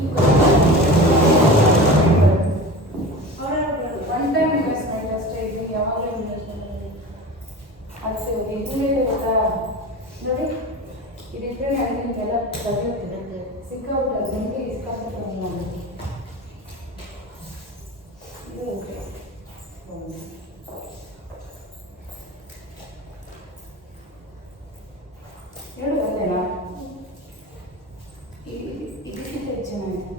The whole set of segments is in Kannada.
ಒನ್ ಟೈಮ್ ಇನ್ವೆಸ್ಟ್ಮೆಂಟ್ ಅಷ್ಟೇ ಇದು, ಯಾವಾಗಲೂ ಇನ್ವೆಸ್ಟ್ಮೆಂಟ್ ಅಷ್ಟೇ. ಇದಿದೆ ಗೊತ್ತಾ ನೋಡಿ, ಇದಿದ್ರೆ ನನಗೆಲ್ಲ ತೆಗೆಯುತ್ತಿರುತ್ತೆ ಸಿಕ್ಕಾಬಿಟ್ಟು ನನಗೆ ಇಸ್ಕಾಬಿಟ್ಟು ನೋಡಿ ಇದು ಹೇಳು ಒಂದೇನಾ ಇದಕ್ಕಿಂತ ಚೆನ್ನಾಗಿದೆ.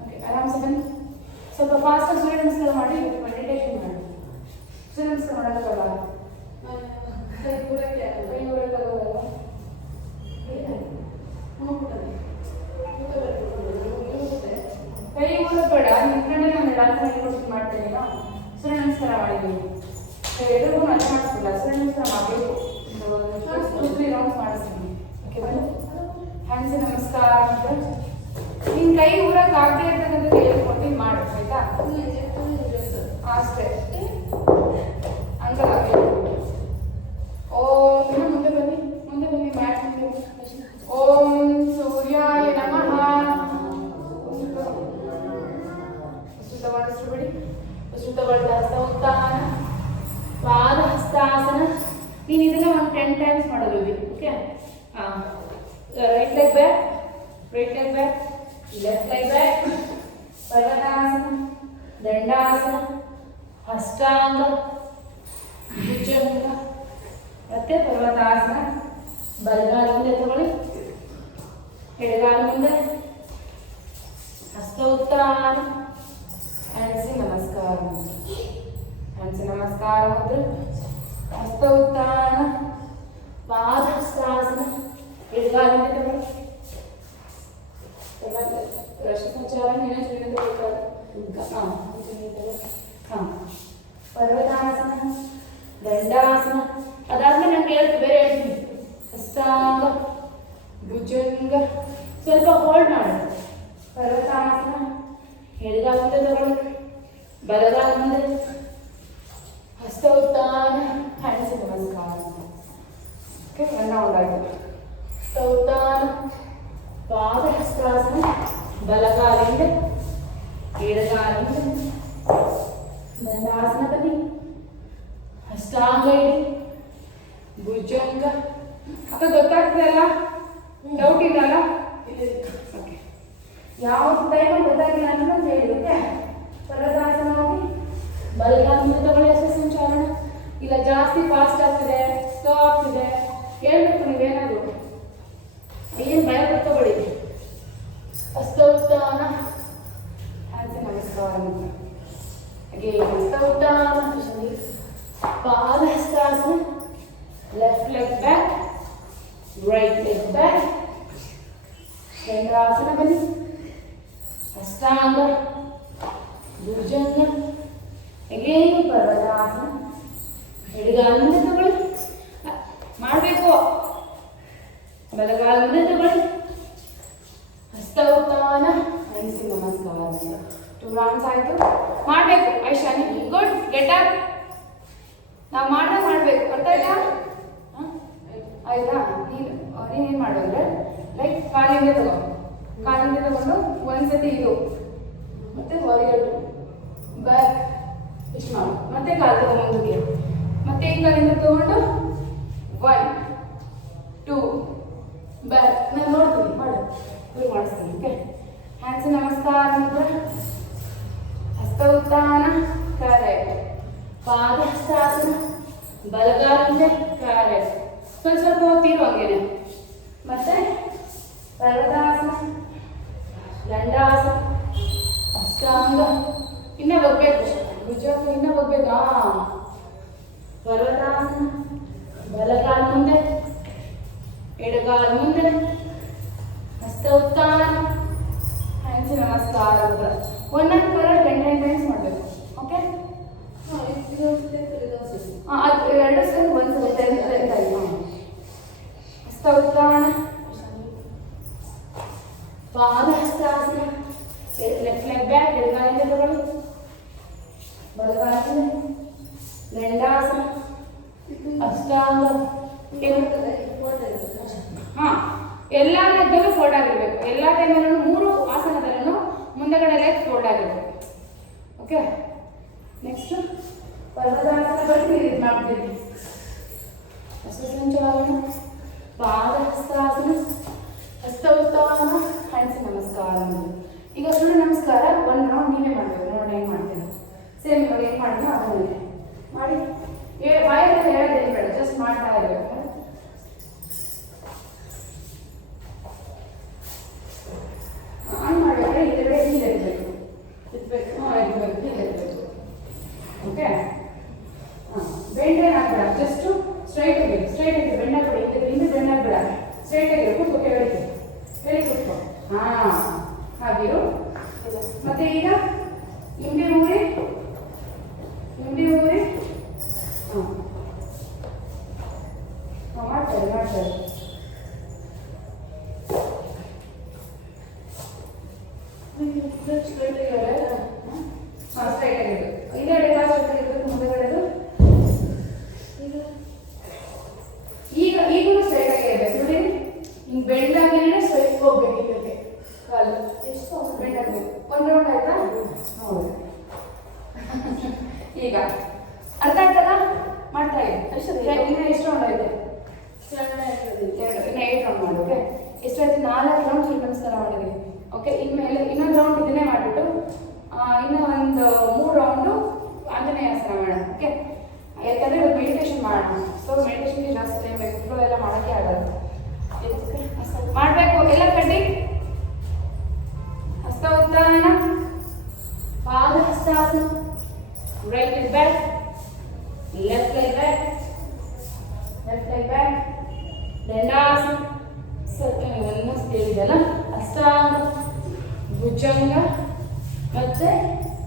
ಓಕೆ, ಆರಾಮ್ಸೆ ಬನ್ನಿ. ಸ್ವಲ್ಪ ಫಾಸ್ಟಾಗಿ ಸೂರ್ಯ ನಮಸ್ಕಾರ ಮಾಡಿ, ಇವತ್ತು ಮೆಡಿಟೇಷನ್ ಮಾಡಿ. ಸೂರ್ಯ ನಮಸ್ಕಾರ ಮಾಡೋಕ್ಕಲ್ಲ, ಕೈ ಊರಕ್ಕಾಗೋದಲ್ಲ, ಕೈ ಊರಕ್ಕೆ ಬೇಡ, ನಿಂತ್ಕೊಂಡೆ ನಾನು ಡಾನ್ಸ್ ಕೊಟ್ಟು ಮಾಡ್ತೇನೆ. ಸೂರ್ಯ ನಮಸ್ಕಾರ ಮಾಡಿದ್ದೀನಿ, ಎದುರಿಗೂ ನಾನು ಮಾಡಿಸ್ತಿಲ್ಲ. ಸೂರ್ಯ ನಮಸ್ಕಾರ ಮಾಡಬೇಕು, 2-3 ರೌಂಡ್ಸ್ ಮಾಡಿಸ್ತೀನಿ. ಓಕೆ ಬನ್ನಿ. ಹ್ಯಾಂಡ್ಸ್ ನಮಸ್ಕಾರ ಅಂತ ನಿನ್ನ ಕೈ ಊರಕ್ಕೆ ಆಗದೆ ಇರ್ತಕ್ಕಂಥ ಹೇಳ್ಕೊಡ್ತೀನಿ ಮಾಡು, ಆಯ್ತಾ? ಅಷ್ಟೇ ಹಂಗಲ್ಲ. ಓಂ ಮುಂದೆ ಬನ್ನಿ, ಮ್ಯಾಟ್ ಮುಂದೆ. ಓಂ ಸೂರ್ಯಾಯ ನಮಃ. ಉಸಿರು ತಗೊಂಡಿಸ್ಬಿಡಿ. ಉಸಿರು ತಗೊಳ್ತಾ ಹಸ್ತ ಉತ್ಥಾನ, ಪಾದ ಹಸ್ತಾಸನ. ನೀನು ಇದನ್ನ ಒಂದು 10 ಟೈಮ್ಸ್ ಮಾಡೋದು. ಓಕೆ, ಹಾಂ. Right leg back, left leg back. ಪರ್ವತಾಸನ, ದಂಡಾಸನ, ಅಷ್ಟಾಂಗ, ಭುಜಂಗ, ಮತ್ತೆ ಪರ್ವತಾಸನ. ಬಲಗಾಲ ಮುಂದೆ ತಗೊಳ್ಳಿ, ಎಡಗಾಲ ಮುಂದೆ, ಹಸ್ತ ಉತ್ಥಾನ, ಹ್ಯಾಂಡ್ಸಿ ನಮಸ್ಕಾರ. ಹ್ಯಾಂಡ್ಸಿ ನಮಸ್ಕಾರ ಮುದ್ರೆ, ಹಸ್ತ ಉತ್ಥಾನ, ಪಾದ ಹಸ್ತಾಸನ. ಎಡಗಾಲ ಮುಂದೆ ತಗೊಳ್ಳಿ. ರಶ ಸಂಚಾರ ಪರ್ವತಾಸನ, ದಂಡಾಸನ. ಅದಾದ್ಮೇಲೆ ನಾನು ಹೇಳ್ತೀನಿ, ಬೇರೆ ಹೇಳ್ತೀನಿ. ಹಸ್ತಾಂಗ, ಭುಜಂಗ. ಸ್ವಲ್ಪ ಹೋಲ್ಡ್ ಮಾಡಿ. ಪರ್ವತಾಸನ, ಎಡಗಾಲ ಮುಂದೆ ತಗೊಳ್ಳಿ, ಬಲಗಾಲ ಮುಂದೆ, ಹಸ್ತ ಉತ್ಥಾನ, ಹ್ಯಾಂಡ್ಸ್ ನಮಸ್ಕಾರ. ಓಕೆ, 1 ರೌಂಡ್ ಆಯಿತು. ಹಸ್ತ ಉತ್ಥಾನ, ಪಾದ ಹಸ್ತಾಸನ, ಬಲಗಾಲಿಂದ, ಎಡಗಾಲಿಂದ, ದಂಡಾಸನ ಬನ್ನಿ, ಹಸ್ತಾಂಗ ಇಡಿ, ಭುಜಂಗ. ಅಕ್ಕ ಗೊತ್ತಾಗ್ತದಲ್ಲ? ಡೌಟ್ ಇಲ್ಲಲ್ಲ? ಓಕೆ, ಯಾವ ಟೈಮಲ್ಲಿ ಗೊತ್ತಾಗಿಲ್ಲ ಅಂತ ಹೇಳಿ. ಓಕೆ, ಪರ್ವತಾಸನ ಹೋಗಿ ಬಲಗಾಲ ಮುಂದೆ ತಗೊಳ್ಳಿ. ಹಸ್ತ ಸಂಚಾರಣ. ಇಲ್ಲ ಜಾಸ್ತಿ ಫಾಸ್ಟ್ ಆಗ್ತಿದೆ, ಸ್ಲೋ ಆಗ್ತಿದೆ, ಹೇಳ್ಬೇಕು ನೀವೇನಾದ್ರು. ಏನು ಭಯ ಪಡ್ಕೋಬೇಡಿ. ಹಸ್ತ ಉತ್ಥಾನ, ಹ್ಯಾಂಡ್ಸ್ ನಮಸ್ಕಾರ. ಹಾಗೆ ಹಸ್ತ ಉತ್ಥಾನ, ಪಾದ Hastasana, left leg back, right leg back. Dandasana ಬನ್ನಿ, ಅಷ್ಟಾಂಗ, ಭುಜಂಗ. ಅಗೇನ್ ಪರ್ವತಾಸನ. ಎಡಗಾಲ ಮುಂದೆ ತಗೊಳ್ಳಿ, ಮಾಡಬೇಕು. ಬಲಗಾಲ ಮುಂದೆ ತಗೊಳ್ಳಿ, ಹಸ್ತ ಉತ್ಥಾನ, ಹ್ಯಾಂಡ್ಸ್ ನಮಸ್ಕಾರ. 2 ರೌಂಡ್ಸ್ ಆಯಿತು. ಮಾಡಬೇಕು ಐಶಾನಿ. Good, get up. ನಾವು ಮಾಡಬೇಕು, ಅರ್ಥ ಆಯ್ತಾ? ಆಯ್ತಾ? ನೀನೇನು ಮಾಡು ಅಂದರೆ, ಲೈಕ್ ಕಾಲಿಂದ ತಗೊಂಡು ಒಂದ್ಸತಿ ಇದು, ಮತ್ತೆ ವಾರಿಯರ್ ಬ್ಯಾಕ್ ಇಷ್ಟು ಮಾಡು, ಮತ್ತೆ ಕಾಲು ತಗೊಂಡು ಮುಂದಕ್ಕೆ, ಮತ್ತೆ ಈ ಕಾಲಿಂದ ತಗೊಂಡು 1 2 ಬ್ಯಾಕ್. ನಾನು ನೋಡ್ತೀನಿ, ಮಾಡು, ಶುರು ಮಾಡಿಸ್ತೀನಿ. ಓಕೆ, ಹ್ಯಾಂಡ್ಸ್ ನಮಸ್ಕಾರ ಅಂದ್ರೆ ಹಸ್ತ ಉತ್ಥಾನ, ಕರೆಕ್ಟ್. ಪಾದ ಹಸ್ತಾಸನ, ಬಲಗಾಲಿಂದ, ಕರೆಕ್ಟ್. ಸ್ವಲ್ಪ ಹೋಗ್ತಿರೋ ಹಂಗೇನೆ. ಮತ್ತೆ ಪರ್ವತಾಸನ, ದಂಡಾಸನ, ಅಷ್ಟಾಂಗ. ಇನ್ನೂ ಹೋಗ್ಬೇಕು, ಭುಜಂಗ ಇನ್ನೂ ಹೋಗ್ಬೇಕಾ? ಪರ್ವತಾಸನ, ಬಲಗಾಲ ಮುಂದೆ, ಎಡಗಾಲ ಮುಂದೆ, ಹಸ್ತ ಉತ್ಥಾನ, ಹ್ಯಾಂಡ್ಸ್ ನಮಸ್ಕಾರ. ಒಂದೊಂದು ಕರ 10 ಟೈಮ್ಸ್ ಮಾಡಬೇಕು. ಓಕೆ, ಅದು 2 ಸಲ ಒಂದು ಸಲ. ಹಸ್ತ ಉತ್ಥಾನ, ಪಾದ ಹಸ್ತಾಸನ, ಲೆಫ್ಟ್ ಲೆಗ್ ಬ್ಯಾಕ್, ಎಡಗಾಲಿಂದ ತಗೊಳ್ಳಿ, ಬಲಗಾಲಿಂದ, ದಂಡಾಸನ, ಅಷ್ಟಾಂಗ. ಹಾಂ, ಎಲ್ಲ ಲೆಗ್ಗಲ್ಲೂ ಫೋಲ್ಡ್ ಆಗಿರ್ಬೇಕು. ಎಲ್ಲ ಟೈಮ್ ಓಕೆ. ನೆಕ್ಸ್ಟ್ ಪರ್ವತಾಸನ ಬರ್ತೀವಿ, ಇದು ಮಾಡ್ತೀವಿ. ಸಂಚಾಲನ, ಪಾದಹಸ್ತಾಸನ, ಹಸ್ತ ಉತ್ಥಾನ, ಹ್ಯಾಂಡ್ಸ್ ನಮಸ್ಕಾರ. ಈಗ ಸೂರ್ಯ ನಮಸ್ಕಾರ ಒಂದು ರೌಂಡ್ ನೀವೇ ಮಾಡಬೇಕು. ನೋಡಿ ಹೆಂಗೆ ಮಾಡ್ತೀರ. ಸೇಮ್ ಇವಾಗ ಹೆಂಗೆ ಮಾಡಿದ್ನೋ ಅದನ್ನೇ ಮಾಡಿ. ಬಾಯಲ್ಲಿ ಹೇಳೋದೇನು ಬೇಡ, ಜಸ್ಟ್ ಮಾಡ್ತಾ ಇರಬೇಕು. ಆನ್ ಮಾಡಿದ್ರೆ ಹಿಂದೆ ಹೀಗೆ ಇರಬೇಕು, ಹೀಗೆ ಇರಬೇಕು. ಓಕೆ. ಬೆಂಡ್ ಏನಾಗಬೇಡ, ಜಸ್ಟ್ ಸ್ಟ್ರೈಟ್ ಆಗಿರು, ಬೆಂಡ್ ಆಗ್ಬೇಡ, ಹಿಂದೆ ಬೆಂಡ್ ಆಗ್ಬೇಡ, ಸ್ಟ್ರೈಟ್ ಆಗಿರು. ಕೂತ್ಕೋ, ಹೇಳಿ ಕೂತ್ಕೋ. ಹಾಗಿರು. ಮತ್ತೆ ಈಗ ಹಿಂದೆ ಊರಿ ಮಾಡ್ತಾರೆ. ಸ್ಟ್ರೈಟ್ ಆಗಿರು. ಹಿಂದೆಗಡೆ ಕಾಲು ಇರಬೇಕು, ಮುಂದೆಗಡೆದು ಈಗಲೂ ಸ್ಟ್ರೈಟ್ ಆಗಿ ಇರಬೇಕು. ನೋಡಿ ಹಿಂಗೆ ಬೆಂಡ್ ಆಗಿನೇ ಸ್ಟ್ರೈಟ್ ಹೋಗ್ಬೇಕು. ಇದಕ್ಕೆ ಕಾಲು ಎಷ್ಟು ಬೆಂಡ್ ಆಗಬೇಕು. ಒಂದು ರೌಂಡ್ ಆಯ್ತಾ? ನೋಡಿ ಈಗ ಅರ್ಥ ಆಯ್ತಲ್ಲ? ಮಾಡ್ತಾ ಇದೆ. ಇನ್ನು ಎಷ್ಟು ರೌಂಡ್ ಆಯ್ತು? ಇನ್ನು 8 ರೌಂಡ್ ಮಾಡಿ. ಓಕೆ. ಎಷ್ಟಾಯ್ತು? 4 ರೌಂಡ್ ಸೂರ್ಯ ನಮಸ್ಕಾರ ಮಾಡಿದ್ವಿ. ಓಕೆ. ಇನ್ಮೇಲೆ ಇನ್ನೊಂದು ರೌಂಡ್ ಇದನ್ನೇ ಮಾಡಿಬಿಟ್ಟು ಇನ್ನೂ ಒಂದು 3 ರೌಂಡು ಆಂಜನೇಯಾಸನ ಮಾಡೋಣ. ಓಕೆ. ಯಾಕಂದರೆ ಇವಾಗ ಮೆಡಿಟೇಷನ್ ಮಾಡೋಣ. ಸೊ ಮೆಡಿಟೇಷನ್ಗೆ ಜಾಸ್ತಿ ಟೈಮ್ ಬೇಕು, ಫ್ಲೋ ಎಲ್ಲ ಮಾಡೋಕ್ಕೆ ಆಗಲ್ಲ. ಮಾಡಬೇಕು ಎಲ್ಲ ಕಡ್ಡಿ. ಹಸ್ತ ಉತ್ಥಾನ, ಪಾದಹಸ್ತಾಸನ, right leg back, left leg back, ದಂಡಾಸನ, ಒಂದು ಹೇಳಿದಲ್ಲ, ಅಷ್ಟಾಂಗ, ಭುಜಂಗ ಮತ್ತೆ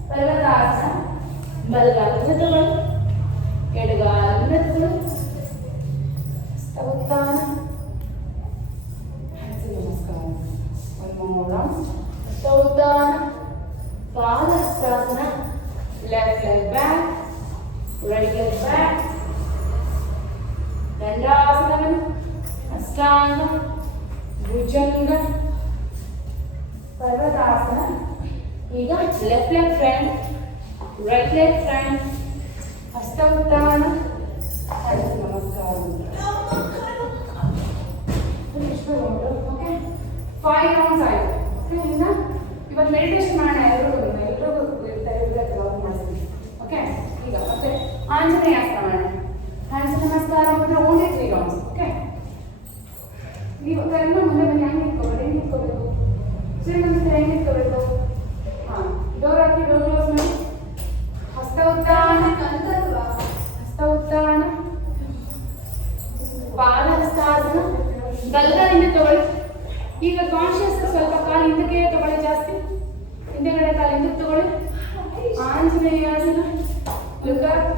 ಪರ್ವತಾಸನ. ಬಲಗಾಲದಿಂದ ತಗೊಳ್ಳಿ, ಎಡಗಾಲದಿಂದ ತಗೊಳ್ಳಿ. ಹಸ್ತ ಉತ್ಥಾನ, ನಮಸ್ಕಾರ. ಒಂದು ಮೂರು ಹಸ್ತ ಉತ್ಥಾನ, ಪಾದಹಸ್ತಾಸನ, left leg back, right leg back, ದಂಡಾಸನ, ಅಷ್ಟಾಂಗ, ಭುಜಂಗ, ಪರ್ವತಾಸನ. ಈಗ left leg front, right leg front, ಹಸ್ತ ಉತ್ಥಾನ, ನಮಸ್ಕಾರ. ಓಕೆ. 5 ರೌಂಡ್ಸ್ ಆಯಿತು. ಇನ್ನು ಇವಾಗ ಮೆಡಿಟೇಷನ್ ಮಾಡೋಣ. ಎಲ್ಲರೂ ಮಾಡ್ತೀವಿ. ಓಕೆ. ಈಗ ಮತ್ತೆ ಆಂಜನೇಯಾಸನ ಮಾಡೋಣ. ಹ್ಯಾಂಡ್ಸ್ ನಮಸ್ಕಾರ ಅಂದರೆ ಓನ್ಲಿ 3 ರೌಂಡ್ಸ್. ಓಕೆ. ನೀವು ಕರೆನ ಮುಂದೆ ಬನ್ನಿ. ಹೆಂಗೆ ನಿಂತ್ಕೋಬೇಕು? ಸೂರ್ಯ ನಮಸ್ಕಾರ ಹೆಂಗೆ ನಿಂತ್ಕೋಬೇಕು? ಡೋರ್ ಹಾಕಿ, ಡೋರ್ ಕ್ಲೋಸ್ ಮಾಡಿ. ಹಸ್ತ ಉತ್ಥಾನ, ಪಾದಹಸ್ತಾಸನ, ಗಲ್ಗಲಿಂದ ತಗೊಳ್ಳಿ. ಈಗ ಕಾನ್ಶಿಯಸ್ ಸ್ವಲ್ಪ ಕಾಲು ಹಿಂದಕ್ಕೆ ತಗೊಳ್ಳಿ, ಜಾಸ್ತಿ ಹಿಂದೆಗಡೆ ಕಾಲು ಹಿಂದಕ್ಕೆ ತಗೊಳ್ಳಿ. ಆಂಜನೇಯಾಸನ, look up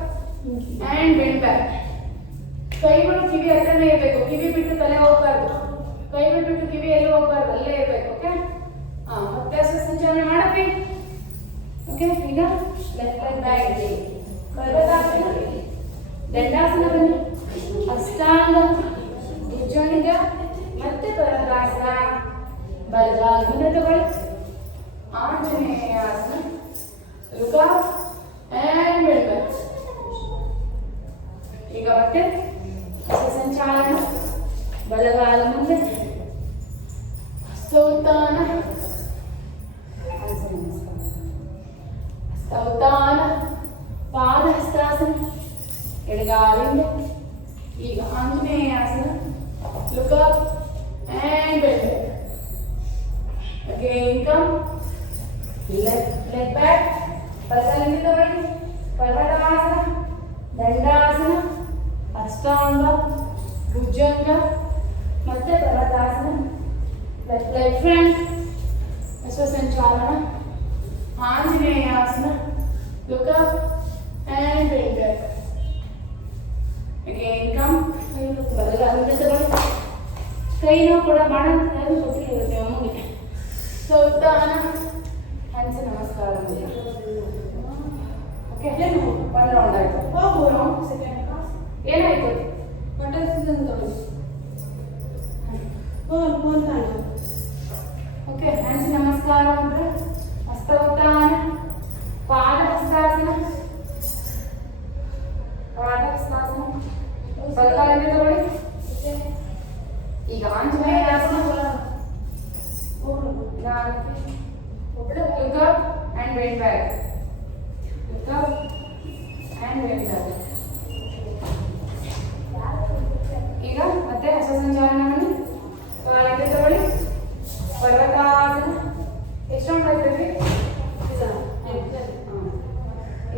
and bend back. ಕೈಗಳು ಕಿವಿ ಹತ್ರನೇ ಇರಬೇಕು, ಕಿವಿ ಬಿಟ್ಟು ತಲೆ ಹೋಗ್ಬಾರ್ದು, ಕೈಗಳು ಬಿಟ್ಟು ಕಿವಿ ಎಲ್ಲೂ ಹೋಗ್ಬಾರ್ದು, ಅಲ್ಲೇ ಇರಬೇಕು. ಓಕೆ. ಮತ್ತೆ ಸಂಚಾಲನೆ ಮಾಡಪ್ಪಿ. ಓಕೆ. ಈಗ ಲೆಫ್ಟ್ ಲೆಗ್ ಬ್ಯಾಕ್, ಪರ್ವತಾಸನ, ದಂಡಾಸನ ಬನ್ನಿ, ಅಷ್ಟಾಂಗ, ಭುಜಂಗ ಮತ್ತೆ ಪರ್ವತಾಸನ. ಬಲಗಾಲದಿಂದ ತಗೊಳ್ಳಿ, ಆಂಜನೇಯಾಸನ, look up and bend back. ಈಗ ಮತ್ತೆ ಸಂಚಾಲನ, ಬಲಗಾಲ ಮುಂದೆ, ಹಸ್ತ ಉತ್ಥಾನ, ಪಾದಹಸ್ತಾಸನ, ಎಡಗಾಲಿಂದ. ಈಗ ಆಂಜನೇಯಾಸನ, look up and bend back. Again come, leg back, ಬಲಗಾಲಿಂದ ತಗೊಳ್ಳಿ, ಪರ್ವತಾಸನ, ದಂಡಾಸನ, ಅಷ್ಟಾಂಗ, ಭುಜಂಗ ಮತ್ತೆ ಪರ್ವತಾಸನ. ಲೆಫ್ಟ್ ಲೆಗ್ ಫ್ರಂಟ್, ಸಂಚಾಲನ, ಆಂಜನೇಯಾಸನ, look up and bend back. Again come, ಬಲಗಾಲಿಂದ ತಗೊಳ್ಳಿ. ಕೈ ನೋವು ಕೂಡ ಮಾಡೋದು ಗೊತ್ತಿರುತ್ತೆ ಅಮ್ಮಗೆ. ಸೊ ಉತ್ಥಾನ, ಹ್ಯಾಂಡ್ಸ್ ನಮಸ್ಕಾರ. ಓಕೆ. 1 ರೌಂಡ್ ಆಯಿತು. 2 ರೌಂಡ್. ಸೆಕೆಂಡ್ ಏನಾಯಿತು? ಓಕೆ. ಹ್ಯಾಂಡ್ಸ್ ನಮಸ್ಕಾರ ಅಂದರೆ ಹಸ್ತ ಉತ್ಥಾನ, ಪಾದ Look up and bend back. Look up and bend back. ಈಗ ಮತ್ತೆ ಹಸ ಸಂಚಾಲನ ಮಾಡಿ ಕಾಲಿಗೆ ತಗೊಳ್ಳಿ. ಪರ್ವತಾಸನ ಎಷ್ಟು ರೌಂಡ್ ಆಯ್ತೈತಿ?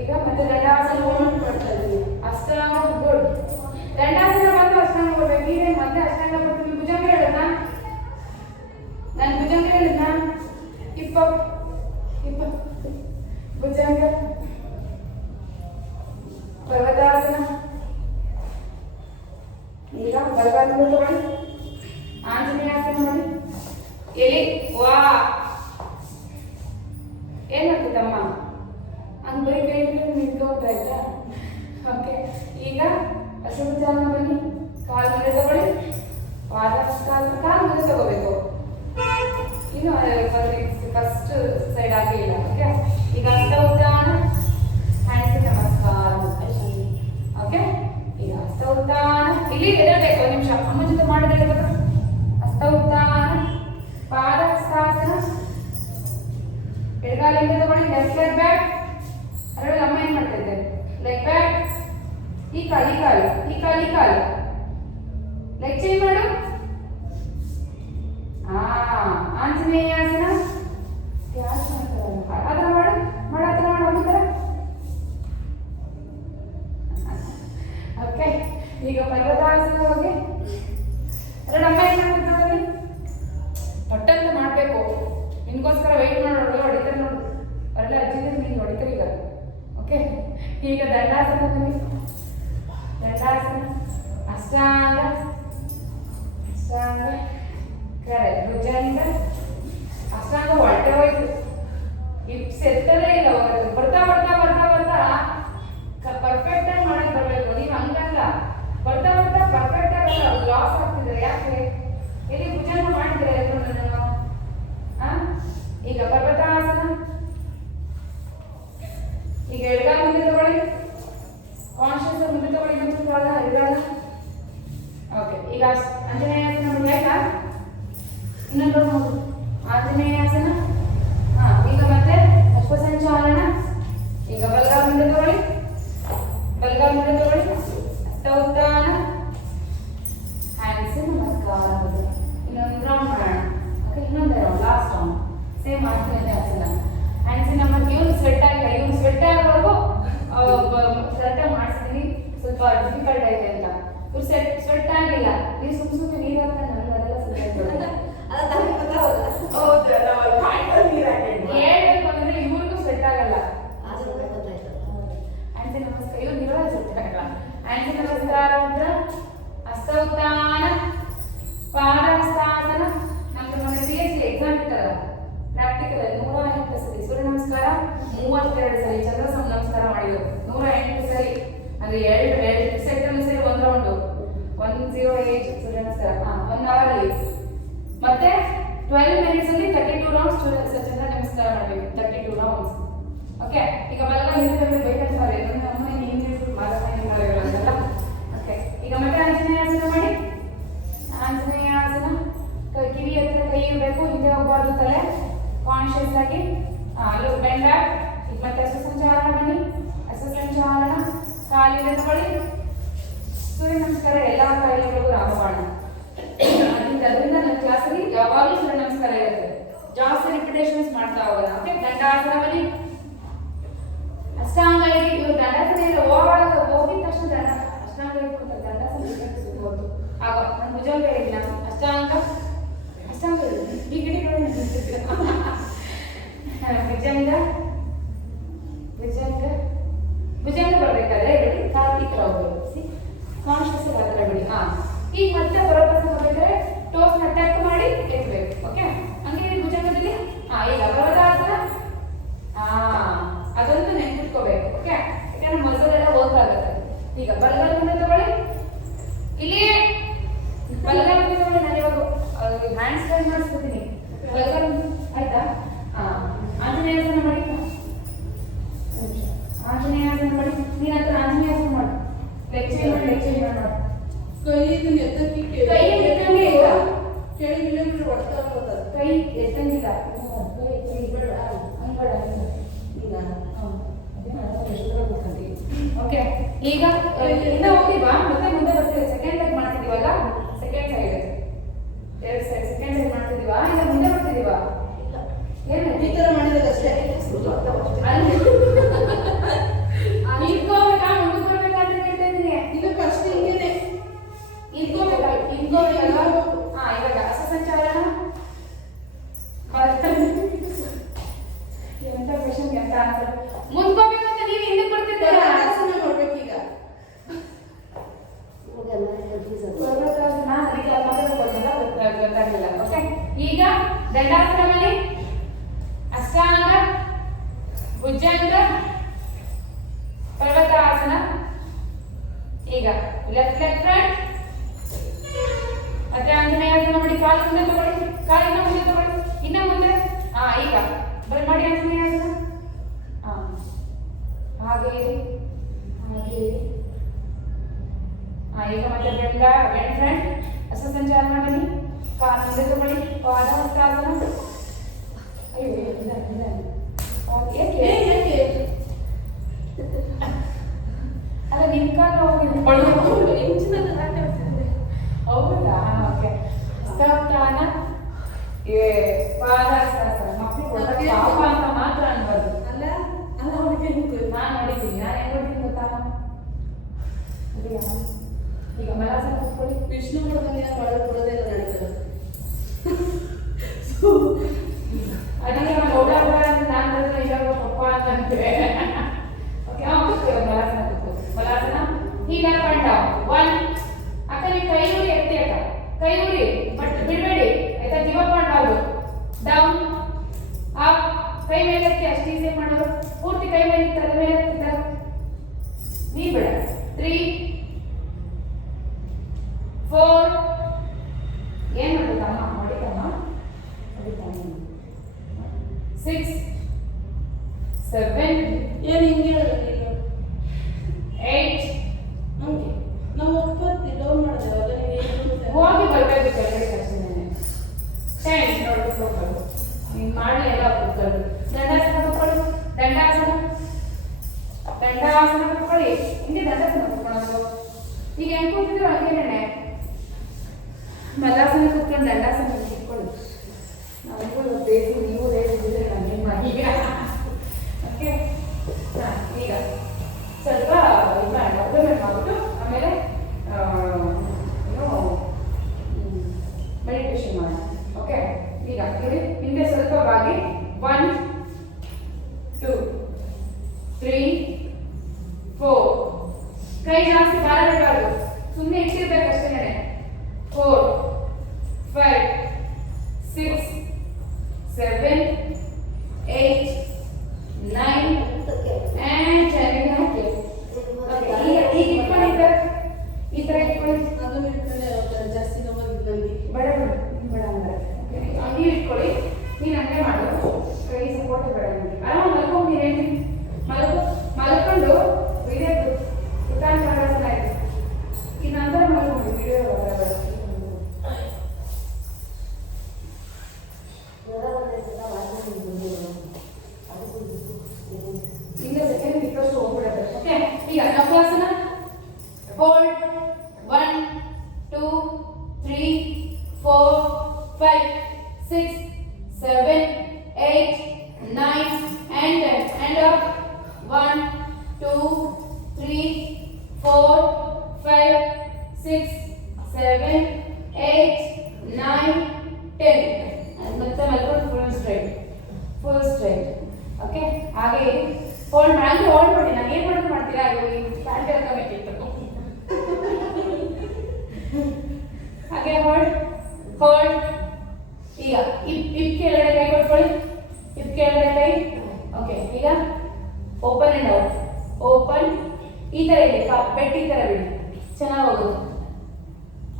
ಈಗ ಮತ್ತೆ ದಂಡಾಸನ ಮಾಡ್ತಾ ಇದ್ದೀವಿ. ಅಷ್ಟಾಂಗ ಗುಡ್. ದಂಡಾಸನ ಮತ್ತು ಅಷ್ಟಾಂಗ ಬರ್ಬೇಕು. ಈಗ ಮತ್ತೆ ಅಷ್ಟಾಂಗ ಬರ್ತೀವಿ. ಭುಜಂಗ ಹೇಳಿದ್ನ ನಾನು ಭುಜಂಗ ಹೇಳಿದ್ನ ಇಪ್ಪ ಭುಜಂಗ ಪರ್ವತಾಸನ. ಈಗ ಬಲಗಾಲ ತಗೊಳ್ಳಿ. ಆಂಜನೇಯಾಸನ ಮಾಡಿ. ಎಲ್ಲಿ ವಾ ಏನ್ ಮಾಡ್ತಿದ್ದಮ್ಮ ಹಂಗೆ ಬರೀ ಕೈ ನಿಂತ್ಕೊತಾ ಇದ್ದ. ಓಕೆ ಈಗ ಹಸುಚಾಲನ ಬನ್ನಿ. ಕಾಲು ಮುಂದೆ ತಗೊಳ್ಳಿ. ಪಾದ ಕಾಲು ಮುಂದೆ ತಗೋಬೇಕು. ಇನ್ನು ಫಸ್ಟ್ ಸೈಡ್ ಆಗಿಲ್ಲ. ಓಕೆ ಈಗ ಹಸ್ತ ಉತ್ಥಾನ, ಹ್ಯಾಂಡ್ಸ್ ನಮಸ್ಕಾರ. ಓಕೆ ಈಗ ಹಸ್ತ ಉತ್ಥಾನ. ಇಲ್ಲಿ ಎದಬೇಕು ಒಂದು ನಿಮಿಷ ಅಮ್ಮ ಜೊತೆ ಮಾಡಿದ್ರೆ ಗೊತ್ತಾ. ಹಸ್ತ ಉತ್ಥಾನ, ಪಾದ ಹಸ್ತಾಸನ. ಎಡಗಾಲಿಂದ ತಗೊಳ್ಳಿ. Left leg back. ಅದರಲ್ಲಿ ಅಮ್ಮ ಏನ್ ಮಾಡ್ತಾ ಇದ್ದೆ? Leg back. ಈ ಕಾಲು ಈ ಕಾಲು ಈ ಕಾಲು ಈ ಕಾಲು ಲೆಗ್ ಚೇಂಜ್ ಮಾಡು. ಆಂಜನೇಯಾಸನ. ಅದರ ಮಾಡು ಅದರ ಮಾಡು ಅಮ್ಮತರ. ಓಕೆ ಈಗ ಪರ್ವತಾಸನ ಹೋಗಿ ಅದರಲ್ಲಿ ಅಮ್ಮ ಏನ್ ಮಾಡ್ತಿದ್ದ? ಪಟ್ಟಂತ ಮಾಡಬೇಕು. ನಿನ್ಗೋಸ್ಕರ ವೆಯ್ಟ್ ಮಾಡೋದು ಹೊಡಿತಾರೆ ನೋಡು. ಅವರೆಲ್ಲ ಅಜ್ಜಿದ್ರೆ ನೀನು ಹೊಡಿತಾರೆ ಈಗ. ಓಕೆ ಈಗ ದಂಡಾಸನ ಬನ್ನಿ. ದಂಡಾಸನ, ಅಷ್ಟಾಂಗ ಅಷ್ಟಾಂಗ ಕರೆಕ್ಟ್. ಭುಜಂಗ ಅಷ್ಟಾಂಗ ಹೊರಟೆ ಹೋಯ್ತು. ಹಿಪ್ಸ್ ಎತ್ತಲೇ ಇಲ್ಲ. ಬರ್ತಾ ಬರ್ತಾ ಬರ್ತಾ ಬರ್ತಾ ಪರ್ಫೆಕ್ಟ್ ಆಗಿ ಮಾಡಿ ಬರಬೇಕು. ನೀವು ಹಂಗಲ್ಲ, ಬರ್ತಾ ಬರ್ತಾ ಪರ್ಫೆಕ್ಟ್ ಆಗಿ ಲಾಸ್ ಆಗ್ತಿದ್ದಾರೆ. ಯಾಕೆ? ಇಲ್ಲಿ ಭುಜಂಗ ಮಾಡಿದ್ರೆ ನಾನು ಈಗ ಪರ್ವತಾಸನ. ಈಗ ಎಡಗಾಲ ಮುಂದೆ ತಗೊಳ್ಳಿ. ಕಾನ್ಶಿಯಸ್ ಮುಂದೆ ತಗೊಳ್ಳಿ. ಇನ್ನೊಂದು ಕಾಲ ಎಡಗಾಲ. ಓಕೆ ಈಗ ಆಂಜನೇಯಾಸನ ಬಿಡ್ಬೇಕಾ? ಇನ್ನೊಂದು ನೋಡು ಆಂಜನೇಯಾಸನ. ಈಗ ಮತ್ತೆ ಅಶ್ವ ಸಂಚಾಲನ. ಈಗ ಬಲಗಾಲ ಮುಂದೆ ತಗೊಳ್ಳಿ. ಬಲಗಾಲ ಮುಂದೆ ತಗೊಳ್ಳಿ. ಹಸ್ತ ಉತ್ಥಾನ, ಹ್ಯಾಂಡ್ಸ್ ನಮಸ್ಕಾರ. ಇನ್ನೊಂದು ರೌಂಡ್ ಮಾಡೋಣ. ಓಕೆ ಇನ್ನೊಂದು ರೌಂಡ್, ಲಾಸ್ಟ್ ರೌಂಡ್. ಸೇಮ್ ಆಂಜನೇಯಾಸನ. ಹ್ಯಾಂಡ್ಸ್ ನಮ್ಮ ಇವ್ನು ಸ್ವೆಟ್ ಆಗಿಲ್ಲ. ಇವ್ನು ಸ್ವೆಟ್ ಆಗೋವರೆಗೂ ಕರೆಕ್ಟಾಗಿ ಮಾಡಿಸ್ತೀನಿ. ಸ್ವಲ್ಪ ಡಿಫಿಕಲ್ಟ್ ಐತೆ ಅಂತ. ಇವ್ರು ಸ್ವೆಟ್ ಆಗಿಲ್ಲ. ನೀವು ಸುಮ್ಮನೆ ನೀರು ಹಾಕೊಂಡು ನನಗೆ ಅದೆಲ್ಲ ಹೇಳ್ಬೇಕು ಅಂದ್ರೆ ಇವ್ರಿಗೂ ಸ್ವೆಟ್ ಆಗಲ್ಲ. ಆಂಟಿ ನಮಸ್ಕಾರ. ಇವ್ರು ನೀರ ಸ್ವೆಟ್ ಆಗಲ್ಲ. ಆಂಟಿ ನಮಸ್ಕಾರ ಅಂತ ಹಸ್ತ ಉತ್ಥಾನ, ಪಾದ ಹಸ್ತಾಸನ. ನಮ್ಗೆ ಮೊನ್ನೆ PhD ಎಕ್ಸಾಮ್ ಇತ್ತಲ್ಲ ಪ್ರಾಕ್ಟಿಕಲ್ 108 ಸರಿ ಸೂರ್ಯ ನಮಸ್ಕಾರ 32 ಸರಿ, ಚಂದ್ರ ನಮಸ್ಕಾರ ಮಾಡಿದ್ರು 108 ಸರಿ. ಅಂದ್ರೆ ಎರಡು ಸೆಟ್ ಸೇರಿ ಒಂದು ರೌಂಡ್ 108 ಸೂರ್ಯ ನಮಸ್ಕಾರ 1 ಅವರ್ ಅಲ್ಲಿ. ಮತ್ತೆ 12 ಮಿನಿಟ್ಸ್ ಅಲ್ಲಿ 32 ರೌಂಡ್ಸ್ ಚಂದ್ರ ನಮಸ್ಕಾರ ಮಾಡಬೇಕು. 32 ರೌಂಡ್ಸ್. ಓಕೆ ಈಗ ಬಲಗಾಲ ಹಿಂದೆ ಬೇಕಂತಾರೆ. ನಮ್ಮ ಇಂಗ್ಲಿಷ್ ಮಾತಾಡ್ತಾ. ಓಕೆ ಈಗ ಮತ್ತೆ ಆಂಜನೇಯಾಸನ ಮಾಡಿ. ಆಂಜನೇಯಾಸನ. ಕಿವಿ ಹತ್ರ ಕೈ ಇರಬೇಕು, ಹಿಂದೆ ಹೋಗಬಾರ್ದು, ತಲೆ ಕಾನ್ಶಿಯಸ್ ಆಗಿ. Look bend back. ಈಗ ಮತ್ತೆ ಹಸ್ತ ಸಂಚಾಲನ ಬನ್ನಿ. ಹಸ್ತ ಸಂಚಾಲನ, ಕಾಲಿಗೆ ತಗೊಳ್ಳಿ. ಸೂರ್ಯ ನಮಸ್ಕಾರ ಎಲ್ಲಾ ಕಾಯಿಲೆಗಳಿಗೂ ರಾಮಬಾಣ. ಅದರಿಂದ ನನ್ನ ಕ್ಲಾಸಲ್ಲಿ ಯಾವಾಗಲೂ ಸೂರ್ಯ ನಮಸ್ಕಾರ ಇರುತ್ತೆ. ಜಾಸ್ತಿ ರಿಪಿಟೇಷನ್ಸ್ ಮಾಡ್ತಾ ಹೋಗೋಣ. ಓಕೆ ದಂಡಾಸನ ಬನ್ನಿ. ಅಷ್ಟಾಂಗ ಇಡಿ. ಇವರು ದಂಡಾಸನ ಇಲ್ಲ ಹೋಗಿದ ತಕ್ಷಣ ಅಷ್ಟಾಂಗ ಇಟ್ಕೊತಾರೆ. ದಂಡಾಸನ ಸಿಗ್ಬೋದು. ಆಗ ನಾನು ಭುಜಂಗ ಹೇಳಿದ್ನ ಅಷ್ಟಾಂಗ ಅಷ್ಟಾಂಗ ಈ ಗಿಡಗಳು ಭುಜಂಗ ಭುಜಂಗ ಭುಜಂಗ ಬರ್ಬೇಕಾದ್ರೆ ಹೇಳಿ ಕಾರ್ತಿಕ್ ರಾವ್ ಕಾನ್ಶಿಯಸ್ ಹತ್ರ ಬಿಡಿ. ಈಗ ಮತ್ತೆ ಪರ್ವತಾಸನ ಬರ್ಬೇಕಾದ್ರೆ ಟೋಸ್ ನ ಟಚ್ ಮಾಡಿ ಎತ್ತಬೇಕು. ಓಕೆ ಹಂಗೆ ಭುಜಂಗದಲ್ಲಿ ಈಗ ಪರ್ವತಾಸನ ಅದೊಂದು ನೆನ್ಪಿಟ್ಕೋಬೇಕು. ಓಕೆ ಯಾಕಂದ್ರೆ ಮಸಲೆಲ್ಲ ವರ್ಕ್ ಆಗುತ್ತೆ. ಈಗ ಬಲಗಾಲ ಮುಂದೆ ತಗೊಳ್ಳಿ. ಇಲ್ಲಿ ಬಲಗಾಲ ಮುಂದೆ ತಗೊಳ್ಳಿ. ನಾನು ಇವಾಗ ಹ್ಯಾಂಡ್ ಸ್ಟ್ಯಾಂಡ್ ಮಾಡಿಸ್ಕೊತೀನಿ. ಕೈ ಎತ್ತಂಗಿಲ್ಲ ಅಂಗಡ ಓಕೆ. ಈಗ ಇನ್ನ ಹೋಗಿವಾ ಮತ್ತೆ ಮುಂದೆ ಬರ್ತೀವಿ. ಸೆಕೆಂಡ್ ಸೈಡ್ ಮಾಡ್ತಿದೀವಲ್ಲ, ಸೆಕೆಂಡ್ ಸೈಡ್ ಎರಡು ಸೈಡ್ ಸೆಕೆಂಡ್ ಸೈಡ್ ಮಾಡ್ತಿದೀವಾ, ಇಲ್ಲ ಮುಂದೆ ಬರ್ತಿದೀವಾ? ಏನು ಈ ತರ ಮಾಡಿದಷ್ಟೇ ಇಟ್ಕೋಬೇಕಾ ಮುಂದೆ ಬರ್ಬೇಕಾದ್ರೆ ಹೇಳ್ತಾ ಇದ್ದೀನಿ. ಇದು ಫಸ್ಟ್ ಹಿಂಗೇನೆ ಇಟ್ಕೋಬೇಕಾ ಇಟ್ಕೋಬೇಕಲ್ವಾ? ಹಾ, ಇವಾಗ ಹಸ ಸಂಚಾರ ಎಂತ ಕ್ವೆಶ್ಚನ್ ಎಂತ ಆನ್ಸರ್. ಮುಂದ್ಕೋಬೇಕು ಅಂತ ನೀವು ಹಿಂದೆ ಕೊಡ್ತಿದ್ದೀರಾ? ಕೊಡ್ಬೇಕೀಗ ಓಕೆ. ಈಗ ದಂಡಾಸನ ಮಾಡಿ ಅಷ್ಟಾಂಗ, ಭುಜಂಗ, ಪರ್ವತಾಸನ. ಈಗ ಲೆಫ್ಟ್ ಫ್ರಂಟ್ ಮತ್ತೆ ಆಂಜನೇಯಾಸನ ಮಾಡಿ. ಕಾಲು ಮುಂದೆ ತಗೊಳ್ಳಿ, ಕಾಲಿನ ಮುಂದೆ ತಗೊಳ್ಳಿ, ಇನ್ನ ಮುಂದೆ. ಹಾ, ಈಗ ಬರೀ ಮಾಡಿ ಆಂಜನೇಯಾಸನ. ಹಾ, ಹಾಗೆ ಹಾಗೆ. ಈಗ ಮತ್ತೆ ಬೆಂಡ್ ಫ್ರಂಟ್ ಹಸ ಸಂಚಾರ ಮಾಡಿ. ಕಾಲು ಮುಂದೆ ತಗೊಳ್ಳಿ, ಪಾದ ಹಸ್ತಾಸನ. ಅಯ್ಯೋ ಏಕೆ ಅಲ್ಲ, ನಿಮ್ಮ ಕಾಲು ಹೌದಾ? ಓಕೆ. ಹಸ್ತಾನ, ಪಾದಾಹಸ್ತಾಸನ. ಮಕ್ಕಳು ಪಾಪ ಅಂತ ಮಾತ್ರ ಅನ್ಬಾರ್ದು. ಅಲ್ಲ ಅಲ್ಲ ಅವನಿಗೆ ನಾನು ನೋಡಿದ್ದೀನಿ. ನಾನು ಹೆಂಗ್ ನೋಡ್ತೀನಿ ಗೊತ್ತಾ? ಈಗ ಮಲಾಸನ ಕೂತ್ಕೊಳ್ಳಿ. ವಿಷ್ಣು ಕೊಡ್ದಂಗೆ ಒಳಗೆ ಕೊಡೋದೇ ಇಲ್ಲ ನಡೀತದೆ. ಅದಕ್ಕೆ ನಾನು ಓಡ ಅಂತ ನಾನು ಬರೋದು ಇವಾಗ ಪಪ್ಪ ಅಂತಂತೆ. ಓಕೆ, ಮಲಾಸನ ಕೂತ್ಕೊಳ್ಳಿ. ಮಲಾಸನ. ಈಗ ಕಂಡ ಒನ್. ಅಕ್ಕ ನೀವು ಕೈ ಉರಿ ಎತ್ತಿ ಅಕ್ಕ, ಕೈ ಉರಿ ಬಟ್ ಬಿಡಬೇಡಿ ಆಯ್ತಾ? ಗಿವ್ ಅಪ್ ಮಾಡಬಾರ್ದು. ಡೌನ್ ಅಪ್, ಕೈ ಮೇಲೆ ಎತ್ತಿ. ಅಷ್ಟು ಈಸಿ ಮಾಡೋದು. ಪೂರ್ತಿ ಕೈ ಮೇಲೆ ತಲೆ ಮೇಲೆ ಎತ್ತಿದ್ದಾರೆ. ನೀ ಬೇಡ. 3 4 ಏನು ಮಾಡುತ್ತಮ್ಮ? ಹೊಡಿತಮ್ಮ ಹೊಡಿತಾನೆ. 6 7 ಏನು ಹಿಂಗೆ ಹೇಳೋದು ನೀನು? 8 ಹಂಗೆ ನಾವು ಒಪ್ಪತ್ತಿ ಡೌನ್ ಮಾಡಿದೆ ಅವಾಗ ನೀವು ಏನು ಹೋಗಿ ಬರಬೇಕು ಕೆಳಗಡೆ ಕಳ್ಸಿದ್ದೇನೆ. 10 ನೋಡ್ಬೇಕು. ನೀನು ಮಾಡಿ ಎಲ್ಲ ಕೂತ್ಕೊಳ್ಳಿ. ದಂಡಾಸನ ಕೂತ್ಕೊಳ್ಳಿ. ದಂಡಾಸನ ದಂಡಾಸನ ಕೂತ್ಕೊಳ್ಳಿ. ಹಿಂಗೆ ದಂಡಾಸನ ಕೂತ್ಕೊಳ್ಳೋದು. ಈಗ ಹೆಂಗೆ ಕೂತಿದ್ರು ಹಂಗೇನೆ ಮಲಾಸನ ಕೂತ್ಕೊಂಡು ದಂಡಾಸನ ಕೂತ್ಕೊಳ್ಳಿ. ನನಗೂ ಬೇಕು, ನೀವು ರೇಟಿದ್ರೆ ನನಗೆ ಮಾಡಿ. ಓಕೆ. ಹಾಂ, ಈಗ ಸ್ವಲ್ಪ ಇದು ಮಾಡ್ಬಿಟ್ಟು ಆಮೇಲೆ ಮೆಡಿಟೇಷನ್ ಮಾಡೋಣ. ಓಕೆ. ಈಗ ನೋಡಿ, ಹಿಂದೆ ಸ್ವಲ್ಪ ಬಾಗಿ. 1 2 3 4. ಕೈ ಜಾಸ್ತಿ ಭಾರ ಬಿಡಬಾರ್ದು, ಸುಮ್ಮನೆ ಇಟ್ಟಿರ್ಬೇಕಷ್ಟೇ. 4 5 6 7 8 9 and 10. ಈಗ ಇಟ್ಕೊಂಡಿದ್ದ ಈ ಥರ ಇಟ್ಕೊಳ್ಳಿ. ಅದು ಇಟ್ಕೊಂಡೆ ಜಾಸ್ತಿ ನೋವಾಗಿದ್ದು ನನಗೆ. ಬೇಡ ಬೇಡ ಅಂದ್ರೆ ನೀವು ಇಟ್ಕೊಳ್ಳಿ. ನೀನು ಹಂಗೆ ಮಾಡು. ಕೈ ಸಪೋರ್ಟ್ ಬೇಡ ನನಗೆ. ಆರಾಮ ಮಲ್ಕೊಂಡು ನೀನು ಹೇಳಿ ಮಲ್ಕೊಂಡು ವಿಡಿಯೋ ಉತ್ತಾನ ಪದಾಸನ ಆಯಿತು. ಈ ನಂತರ ಮಲ್ಕೊಂಡು ವಿಡಿಯೋ ಈಗ ಸೆಕೆಂಡ್ ಇಟ್ಟಷ್ಟು ಹೋಗ್ಬಿಡುತ್ತೆ. ಓಕೆ. ಈಗ ನೌಕಾಸನ. Hold 1 2 3 4 5 6 7 8 9 and 10. And up. 1 2 3 4 5 6 7 8 9 10. ಮತ್ತೆ ಮಲ್ಕೊಂಡು ಫುಲ್ ಸ್ಟ್ರೈಟ್. ಓಕೆ. ಹಾಗೆ ಹೋಲ್ಡ್ ಮಾಡಿ. ಹೋಲ್ಡ್ ಮಾಡಿ. ನಾನು ಏನು ಮಾಡೋದು ಮಾಡ್ತೀರಾ? ಅದು ಪ್ಯಾಂಟ್ ಹಾಕಬೇಕಿತ್ತು. ಹಾಗೆ ಹೋಲ್ಡ್. ಈಗ ಇಪ್ ಕೆಳಗಡೆ ಕೈ ಕೊಟ್ಕೊಳ್ಳಿ. ಇಪ್ ಕೆಳಗಡೆ ಕೈ. ಓಕೆ. ಈಗ ಓಪನ್ ಅಂಡ್ ಔಟ್. ಓಪನ್. ಈ ಥರ ಇದೆ. ಬೆಟ್ಟಿ ಥರ ಬಿಡಿ, ಚೆನ್ನಾಗಿ ಹೋಗೋದು.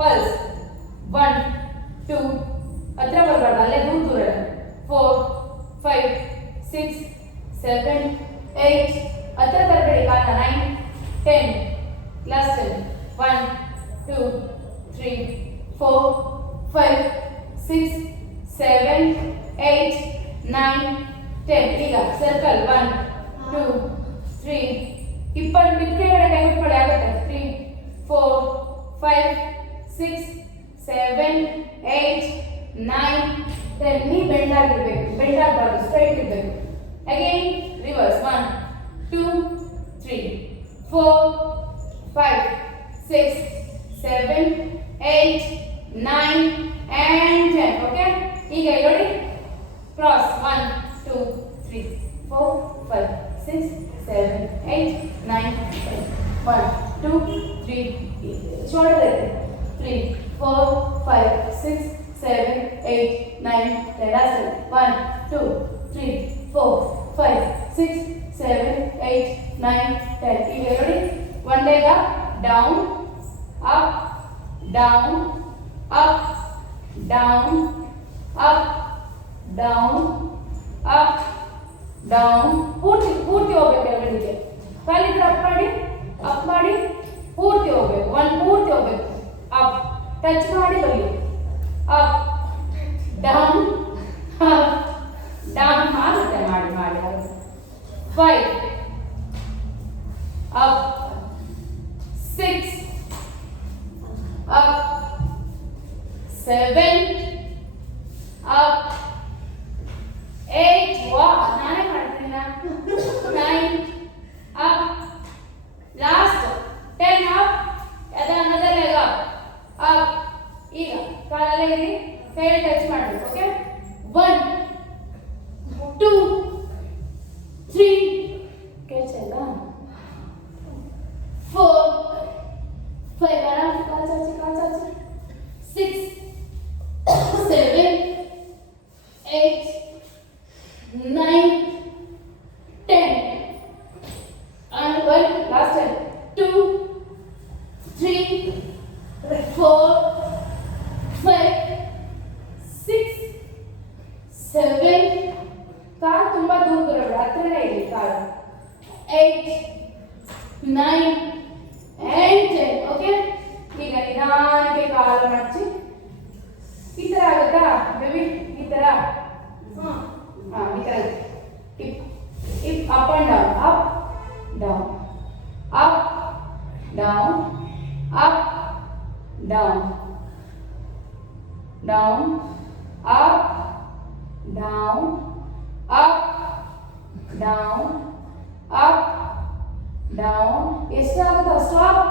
ಪಲ್ಸ್. 1 2 ಹತ್ರ ಬರಬಾರ್ದು, ಅಲ್ಲೇ ದೂರ 4 5 6 7 8 ಹತ್ರ ತರಬೇಡಿ ಕಾಲ. 9 10 ಲಾಸ್ಟ್ 1 2 3 4 5 6 7 8 9 10 ಈಗ ಸರ್ಕಲ್ 1 2 3 20 ಮಿಕ್ಕಡೆ ಕೈ ಬಿಟ್ಕೊಳ್ಳಿ ಆಗುತ್ತೆ 3 4 5 6 7 8 9 10 ನೀ ಬೆಂಡ್ ಆಗಿರ್ಬೇಕು ಬೆಂಡ್ ಆಗಬಾರ್ದು ಸ್ಟ್ರೈಟ್ ಇರಬೇಕು ಅಗೈನ್ ರಿವರ್ಸ್ 1 2 3 4 5 6 7 8 9 and 10 okay ಈಗ ನೋಡಿ ಕ್ರಾಸ್ 1 2 3 4 5 6 7 8 9 10 1 2 3 shoulder 3 4 5 6 7 8 9 10 last 1 2 3 4 5 6 7 8 9 10 ಈಗ ನೋಡಿ one leg up down up down up down up down up down ಪೂರ್ತಿ ಹೋಗ್ಬೇಕು ಎರಡಿಗೆ ಕಾಲಿದ್ರೆ ಅಪ್ ಮಾಡಿ ಪೂರ್ತಿ ಹೋಗ್ಬೇಕು ಒಂದು ಪೂರ್ತಿ ಹೋಗ್ಬೇಕು ಅಪ್ ಟಚ್ ಮಾಡಿ ಬನ್ನಿ ಅಪ್ ಡೌನ್ ಡೌನ್ ಆಗುತ್ತೆ ಮಾಡಿ 5 ಅಪ್ 6 up 7 up 8 ವಾ ನಾನೇ ಮಾಡ್ತೀನಿ 9 up last 10 up another leg up ಈಗ ಕಾಲಲ್ಲಿ ಇರಿ ಕೈ ಟಚ್ ಮಾಡಬೇಕು ಓಕೆ 1 2 3 ಕೇಳ್ಸಲ್ಲ 4 5 ಆರಾಮ್ ಕಾಲ್ ಚಾಚಿ 6 7 8 9 10 and one last time 2 3 4 5 6 7 ಕಾಲ್ ತುಂಬಾ ದೂರ ಬರಬೇಡ ಹತ್ರನೇ ಇದೆ ಕಾಲ್ 8 9 and 10 ಓಕೆ ಈಗ ನಿಧಾನಕ್ಕೆ ಕಾಲು ಮಡಚಿ ಈ ತರ ಆಗುತ್ತಾ ಬೇಬಿ ಈ ತರ ಈ ತರ ಇಪ್ up and down up down up down down up down up down up down ಎಷ್ಟಾಗುತ್ತೋ stop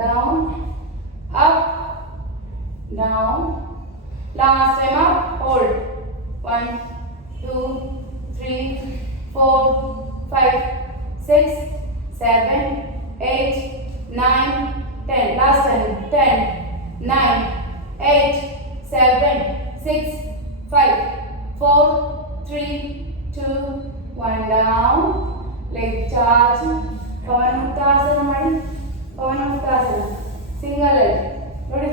down up down last time up hold 1 2 3 4 5 6 7 8 9 10 last time 10 9 8 7 6 5 4 3 2 1 down leg charge ಪವನ ಮುಕ್ತಾಸನ ಮಾಡಿ ಪವನ ಮುಕ್ತಾಸನ ಸಿಂಗಲ್ ಲೆಗ್ ನೋಡಿ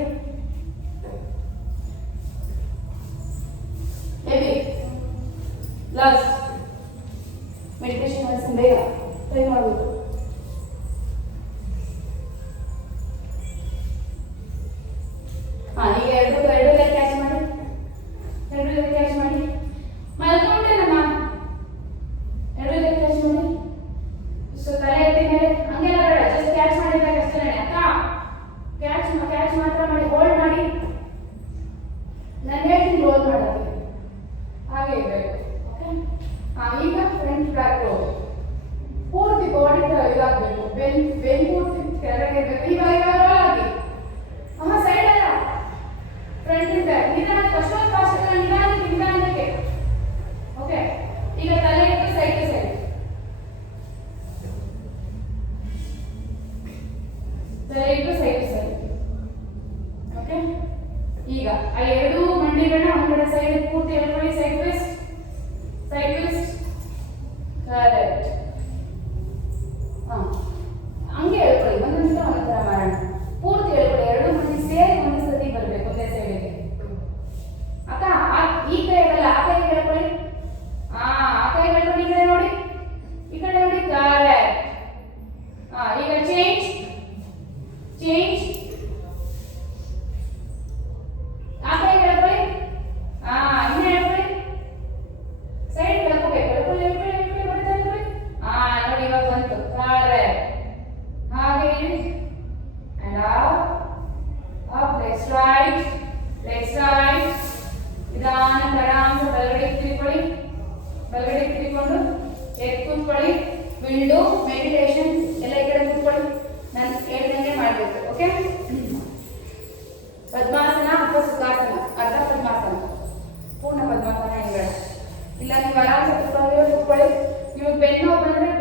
ಬೇಬಿ ಲಾಸ್ಟ್ ಮೆಡಿಟೇಷನ್ ಮಾಡಿಸಿ ಬೇಗ ಟ್ರೈ ಮಾಡ್ಬೋದು ಈಗ ಎರಡು ಲೆಗ್ ಕ್ಯಾಚ್ ಮಾಡಿ ಮಲ್ಕೊಂಡ್ರೇನಮ್ಮ ಎರಡು ಲೆಗ್ ಕ್ಯಾಚ್ ಮಾಡಿ ಸೊ ತಲೆ ಎತ್ತಿ ಮೇಲೆ ಹಂಗೆಲ್ಲ ಬೇಡ ಜಸ್ಟ್ ಕ್ಯಾಚ್ ಮಾಡಿದಾಗ ಅಷ್ಟೇ ಅಕ್ಕ ಕ್ಯಾಚ್ ಮಾತ್ರ ಮಾಡಿ ಹೋಲ್ಡ್ ಮಾಡಿ ನಾನು ಹೇಳ್ತೀನಿ ರೋಲ್ ಮಾಡೋಕ್ಕೆ ಹಾಗೆ ಇರಬೇಕು ಓಕೆ ಈಗ ಫ್ರಂಟ್ ಬ್ಯಾಕ್ ರೋಲ್ ಪೂರ್ತಿ ಬಾಡಿ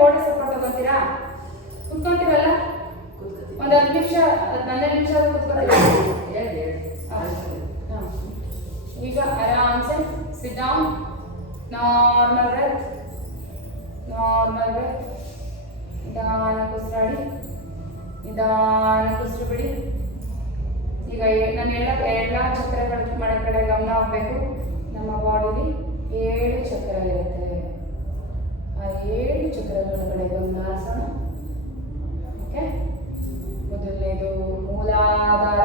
ಹೋಲ್ಡ್ ಸಪೋರ್ಟ್ ತಗೊಂತೀರಾ? ಕುತ್ಕೊಂತೀರಲ್ಲ ಒಂದು 10 ನಿಮಿಷ 12 ನಿಮಿಷ ಕುತ್ಕೊತೀರಾ? ಈಗ ಆರಾಮ್ಸೆ sit down, normal breath, normal breath. ನಿಧಾನಕ್ಕೆ ಉಸಿರಾಡಿ, ನಿಧಾನಕ್ಕೆ ಉಸಿರು ಬಿಡಿ. ಈಗ ನಾನು ಎಲ್ಲ ಚಕ್ರಗಳ ಕಡೆ ಗಮನ ಹೋಗಬೇಕು. ನಮ್ಮ ಬಾಡಿಲಿ 7 ಚಕ್ರ ಇರುತ್ತೆ. ಆ 7 ಚಕ್ರಗಳ ಕಡೆ ಗಮನ ಹರಿಸೋಣ. ಓಕೆ, ಮೊದಲನೇದು ಮೂಲಾಧಾರ,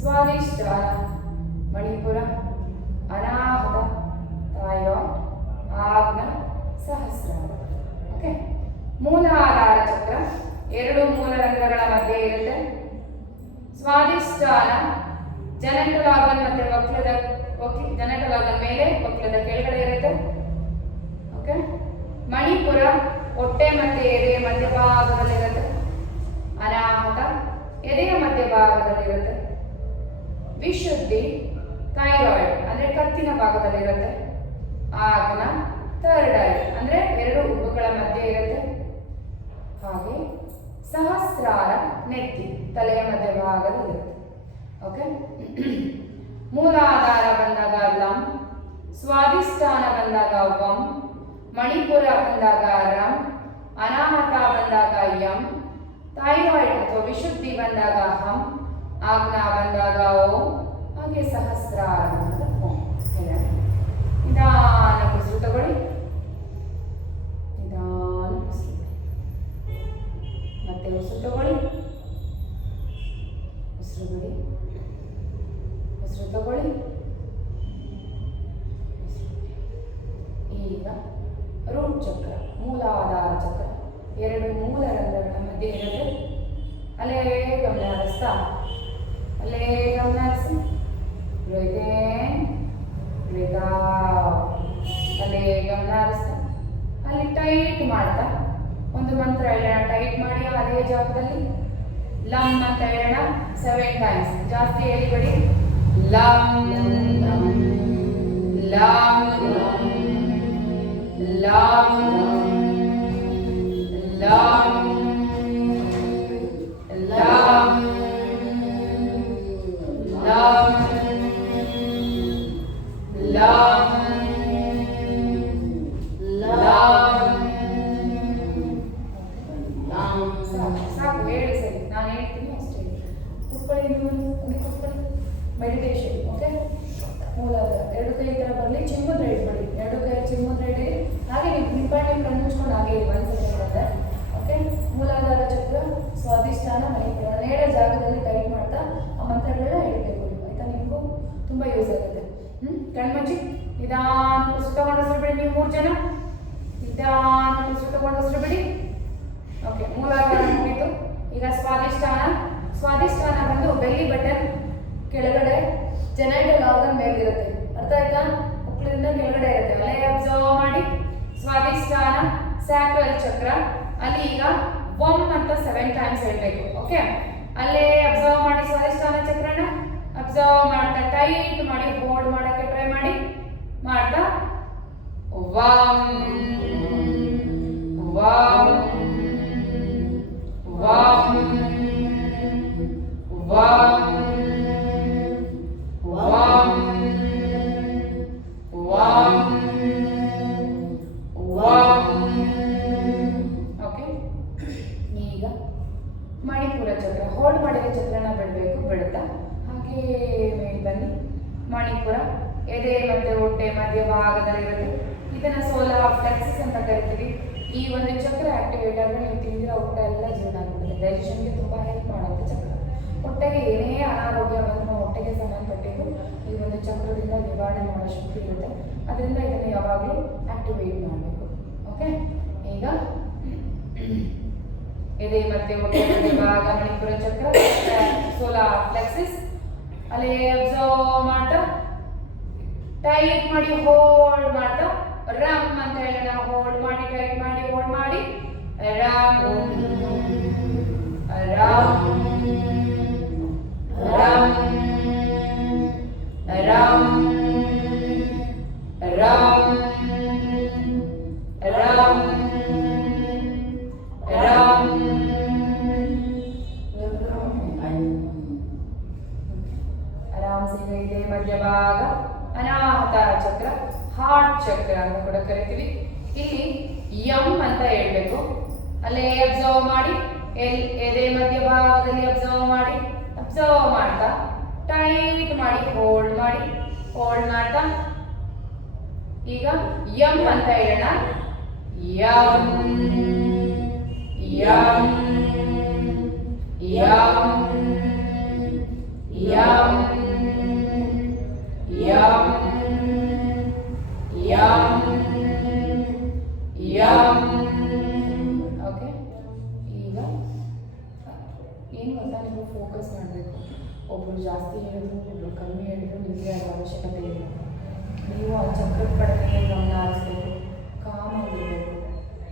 ಸ್ವಾದಿಷ್ಠಾನ, ಮಣಿಪುರ, ಅನಾಹತ, ಥೈರಾಯ್ಡ್, ಆಗ್ನ, ಸಹಸ್ರಾರ. ಓಕೆ, ಮೂಲಾಧಾರ ಚಕ್ರ 2 ಮೂಲರಂಧ್ರಗಳ ಮಧ್ಯೆ ಇರುತ್ತೆ. ಸ್ವಾದಿಷ್ಠಾನ ಜನಟಲ್ ಆರ್ಗನ್ ಮತ್ತೆ ಜನಟಲ್ ಆರ್ಗನ್ ಮೇಲೆ, ಒಕ್ಲದ ಕೆಳಗಡೆ ಇರುತ್ತೆ. ಓಕೆ, ಮಣಿಪುರ ಹೊಟ್ಟೆ ಮತ್ತೆ ಎದೆಯ ಮಧ್ಯಭಾಗದಲ್ಲಿರುತ್ತೆ. ಅನಾಹತ ಎದೆಯ ಮಧ್ಯಭಾಗದಲ್ಲಿರುತ್ತೆ. ವಿಶುದ್ಧಿ ಥೈರಾಯ್ಡ್ ಅಂದ್ರೆ ಕತ್ತಿನ ಭಾಗದಲ್ಲಿರುತ್ತೆ. ಆಗ್ನ ಥರ್ಡ್ ಐ ಅಂದ್ರೆ 2 ಉಬ್ಬುಗಳ ಮಧ್ಯೆ ಇರುತ್ತೆ. ಹಾಗೆ ಸಹಸ್ರಾರ ನೆತ್ತಿ ತಲೆಯ ಮಧ್ಯಭಾಗದಲ್ಲಿರುತ್ತೆ. ಓಕೆ, ಮೂಲಾಧಾರ ಬಂದಾಗ ಲಂ, ಸ್ವಾದಿಷ್ಠಾನ ಬಂದಾಗ ವಂ, ಮಣಿಪುರ ಬಂದಾಗ ರಂ, ಅನಾಹತ ಬಂದಾಗ ಯಂ, ಥೈರಾಯ್ಡ್ ಅಥವಾ ವಿಶುದ್ಧಿ ಬಂದಾಗ ಹಂ, ಆಗ್ನ ಬಂದಾಗ ಓಂ, ಹಾಗೆ ಸಹಸ್ರಾರ ಬಂದಾಗ ಓಂ. ನಿಧಾನ ಉಸಿರು ತಗೊಳ್ಳಿ, ನಿಧಾನ ಉಸಿರು ಮತ್ತೆ ಉಸಿರು ತಗೊಳ್ಳಿ, ಉಸಿರು ಬಿಡಿ, ಉಸಿರು ತಗೊಳ್ಳಿ. ಈಗ ರೂಟ್ ಚಕ್ರ, ಮೂಲಾಧಾರ ಚಕ್ರ 2 ಮೂಲರಂಧ್ರಗಳ ಮಧ್ಯೆ ಇರುತ್ತೆ. ಅಲ್ಲೇ ಗಮನ ಹರಿಸ್ತಾ, ಅಲ್ಲೇ ಗಮನ ಹರಿಸಿ, ಬ್ರೀತ್ ಇನ್, ಬ್ರೀತ್ ಔಟ್. ಅಲ್ಲೇ ಗಮನ ಹರಿಸ್ತಾ, ಅಲ್ಲಿ ಟೈಟ್ ಮಾಡ್ತಾ ಒಂದು ಮಂತ್ರ ಹೇಳೋಣ. ಟೈಟ್ ಮಾಡಿ ಅದೇ ಜಾಗದಲ್ಲಿ ಲಂ ಅಂತ ಹೇಳೋಣ 7 ಟೈಮ್ಸ್. ಜಾಸ್ತಿ ಹೇಳಿಬಿಡಿ. ಲಂ ಲಂ ಲಂ ಲಂ ಲಂ ಲಂ ಲಂ ಲಂ ಸಾಕು, ಹೇಳಿ ಸರಿ, ನಾನು ಹೇಳ್ತೀನಿ ಅಷ್ಟೇ. ಕೂತ್ಕೊಳ್ಳಿ, ನೀವು ಕೂತ್ಕೊಳ್ಳಿ. ಮೆಡಿಟೇಷನ್. ಓಕೆ, ಮೂಲಾಧಾರ 2 ಕೈ ಥರ ಬರಲಿ, ಚಿಮ್ಮುದ್ರೆ ಇಟ್ಬಿಡಿ. 2 ಕೈ ಚಿಮ್ಮುದ್ರೆ ಇಡಿ. ಹಾಗೆ ನೀವು ನಿಂಪಾಣಿ ಕಣ್ಣು ಮುಚ್ಕೊಂಡು ಹಾಗೆ ಇರಿ 1 ಸೆಕೆಂಡ್ ಬರುತ್ತೆ. ಓಕೆ, ಮೂಲಾಧಾರ ಚಕ್ರ, ಸ್ವಾದಿಷ್ಠಾನ, ಮಣಿಪುರ ನೇರ ಜಾಗದಲ್ಲಿ ಟೈಟ್ ಮಾಡ್ತಾ ಆ ಮಂತ್ರಗಳನ್ನ ಹೇಳ್ಬೇಕು. ಆಯ್ತಾ? ನಿಮಗೂ ತುಂಬ ಯೂಸ್ ಆಗುತ್ತೆ. ಕಣ್ಮುಚ್ಚಿ ನಿಧಾನ ಉಸಿರು ತಗೊಂಡು ಉಸಿರು ಬಿಡಿ. ನೀವು 3 ಜನ ನಿಧಾನ ಉಸಿರು ತಗೊಂಡು ಉಸಿರು ಬಿಡಿ. ಓಕೆ, ಮೂಲಾಧಾರ ಮುಗಿತು. ಈಗ ಸ್ವಾದಿಷ್ಠಾನ. ಸ್ವಾದಿಷ್ಠಾನ ಬಂದು ಬೆಲ್ಲಿ ಬಟನ್ ಕೆಳಗಡೆ, ಜೆನೈಟಲ್ ಆರ್ಗನ್ ಮೇಲಿರುತ್ತೆ. ಅರ್ಥ ಆಯ್ತಾ? ಮಕ್ಕಳಿಂದ ಕೆಳಗಡೆ ಇರುತ್ತೆ. ಅಲ್ಲೇ ಅಬ್ಸರ್ವ್ ಮಾಡಿ. ಸ್ವಾದಿಷ್ಠಾನ ಸ್ಯಾಕ್ರಲ್ ಚಕ್ರ, ಅಲ್ಲಿ ಈಗ ವಂ ಅಂತ 7 ಟೈಮ್ಸ್ ಹೇಳ್ಬೇಕು. ಓಕೆ, ಅಲ್ಲೇ ಅಬ್ಸರ್ವ್ ಮಾಡಿ. ಸ್ವಾದಿಷ್ಠಾನ ಚಕ್ರನ ಅಬ್ಸರ್ವ್ ಮಾಡ್ತಾ ಟೈಟ್ ಮಾಡಿ ಹೋಲ್ಡ್ ಮಾಡಕ್ಕೆ ಟ್ರೈ ಮಾಡಿ. ಮಾಡ್ತಾ ವಂ ವಂ ವಂ ವಂ ವಂ ವಂ ವಂ. ಓಕೆ, ಈಗ ಮಣಿಪುರ ಚಕ್ರ ಹೋಲ್ಡ್ ಮಾಡಿದ ಚಕ್ರನ ಬಿಡಬೇಕು. ಬಿಡುತ್ತಾ ಹಾಗೆ ಮೇಲೆ ಬನ್ನಿ. ಮಣಿಪುರ ಎದೆ ಮತ್ತೆ ಹೊಟ್ಟೆ ಮಧ್ಯಭಾಗದಲ್ಲಿರುತ್ತೆ. ಇದನ್ನ ಸೋಲಾರ್ ಪ್ಲೆಕ್ಸಸ್ ಅಂತ ಕರಿತೀವಿ. ಈ ಒಂದು ಚಕ್ರ ಆಕ್ಟಿವೇಟ್ ಆದರೆ ನೀವು ತಿಂದಿರೋ ಊಟ ಎಲ್ಲ ಜೀರ್ಣ ಆಗ್ಬಿಡುತ್ತೆ. ಡೈಜೆಷನ್ಗೆ ತುಂಬ ಹೆಲ್ಪ್ ಮಾಡುತ್ತೆ ಚಕ್ರ. ಹೊಟ್ಟೆಗೆ ಏನೇ ಅನಾರೋಗ್ಯ ಬಂದರೂ ಹೊಟ್ಟೆಗೆ ಸಂಬಂಧಪಟ್ಟಿದ್ದು ಈ ಒಂದು ಚಕ್ರದಿಂದ ನಿವಾರಣೆ ಮಾಡೋ ಶಕ್ತಿ ಇರುತ್ತೆ. ಅದರಿಂದ ಇದನ್ನು ಯಾವಾಗಲೂ ಆಕ್ಟಿವೇಟ್ ಮಾಡಬೇಕು. ಓಕೆ, ಈಗ ಎದೆ ಮತ್ತೆ ಹೊಟ್ಟೆ ಮಧ್ಯಭಾಗ ಮಣಿಪುರ ಚಕ್ರ, ಸೋಲಾರ್ ಪ್ಲೆಕ್ಸಸ್. ಅಲ್ಲಿ ಅಬ್ಸರ್ವ್ ಮಾಡ್ತಾ ಟೈಟ್ ಮಾಡಿ ಹೋಲ್ಡ್ ಮಾಡ್ತಾ ರಮ್ ಅಂತ ಹೇಳೋಣ. ಹೋಲ್ಡ್ ಮಾಡಿ, ಟೈಟ್ ಮಾಡಿ, ಹೋಲ್ಡ್ ಮಾಡಿ. Rum rum rum rum rum rum ಚಕ್ರ ಅಂತ ಕೂಡ ಕರಿತೀವಿ. ಇಲ್ಲಿ ಯಂ ಅಂತ ಹೇಳ್ಬೇಕು. ಅಲ್ಲೇ ಅಬ್ಸರ್ವ್ ಮಾಡಿ, ಎದೆ ಮಧ್ಯಭಾಗದಲ್ಲಿ ಅಬ್ಸರ್ವ್ ಮಾಡಿ, ಅಬ್ಸರ್ವ್ ಮಾಡ್ತಾ ಟೈಟ್ ಮಾಡಿ ಹೋಲ್ಡ್ ಮಾಡ್ತಾ ಈಗ ಯಂ ಅಂತ ಹೇಳೋಣ. M M M M M M M. Okay, ಈಗ ಏನು ಗೊತ್ತಾ, ನೀವು ಫೋಕಸ್ ಮಾಡಬೇಕು. ಒಬ್ರು ಜಾಸ್ತಿ ಹೇಳಿದ್ರು, ಒಬ್ರು ಕಮ್ಮಿ ಹೇಳಿದ್ರು ನಿಮಗೆ ಅದು ಅವಶ್ಯಕತೆ ಇಲ್ಲ. ನೀವು ಆ ಚಕ್ರದ ಕಡೆಗೆ ಗಮನ ಹರಿಸ್ಬೇಕು, ಕಾಮ್ ಆಗಿರಬೇಕು,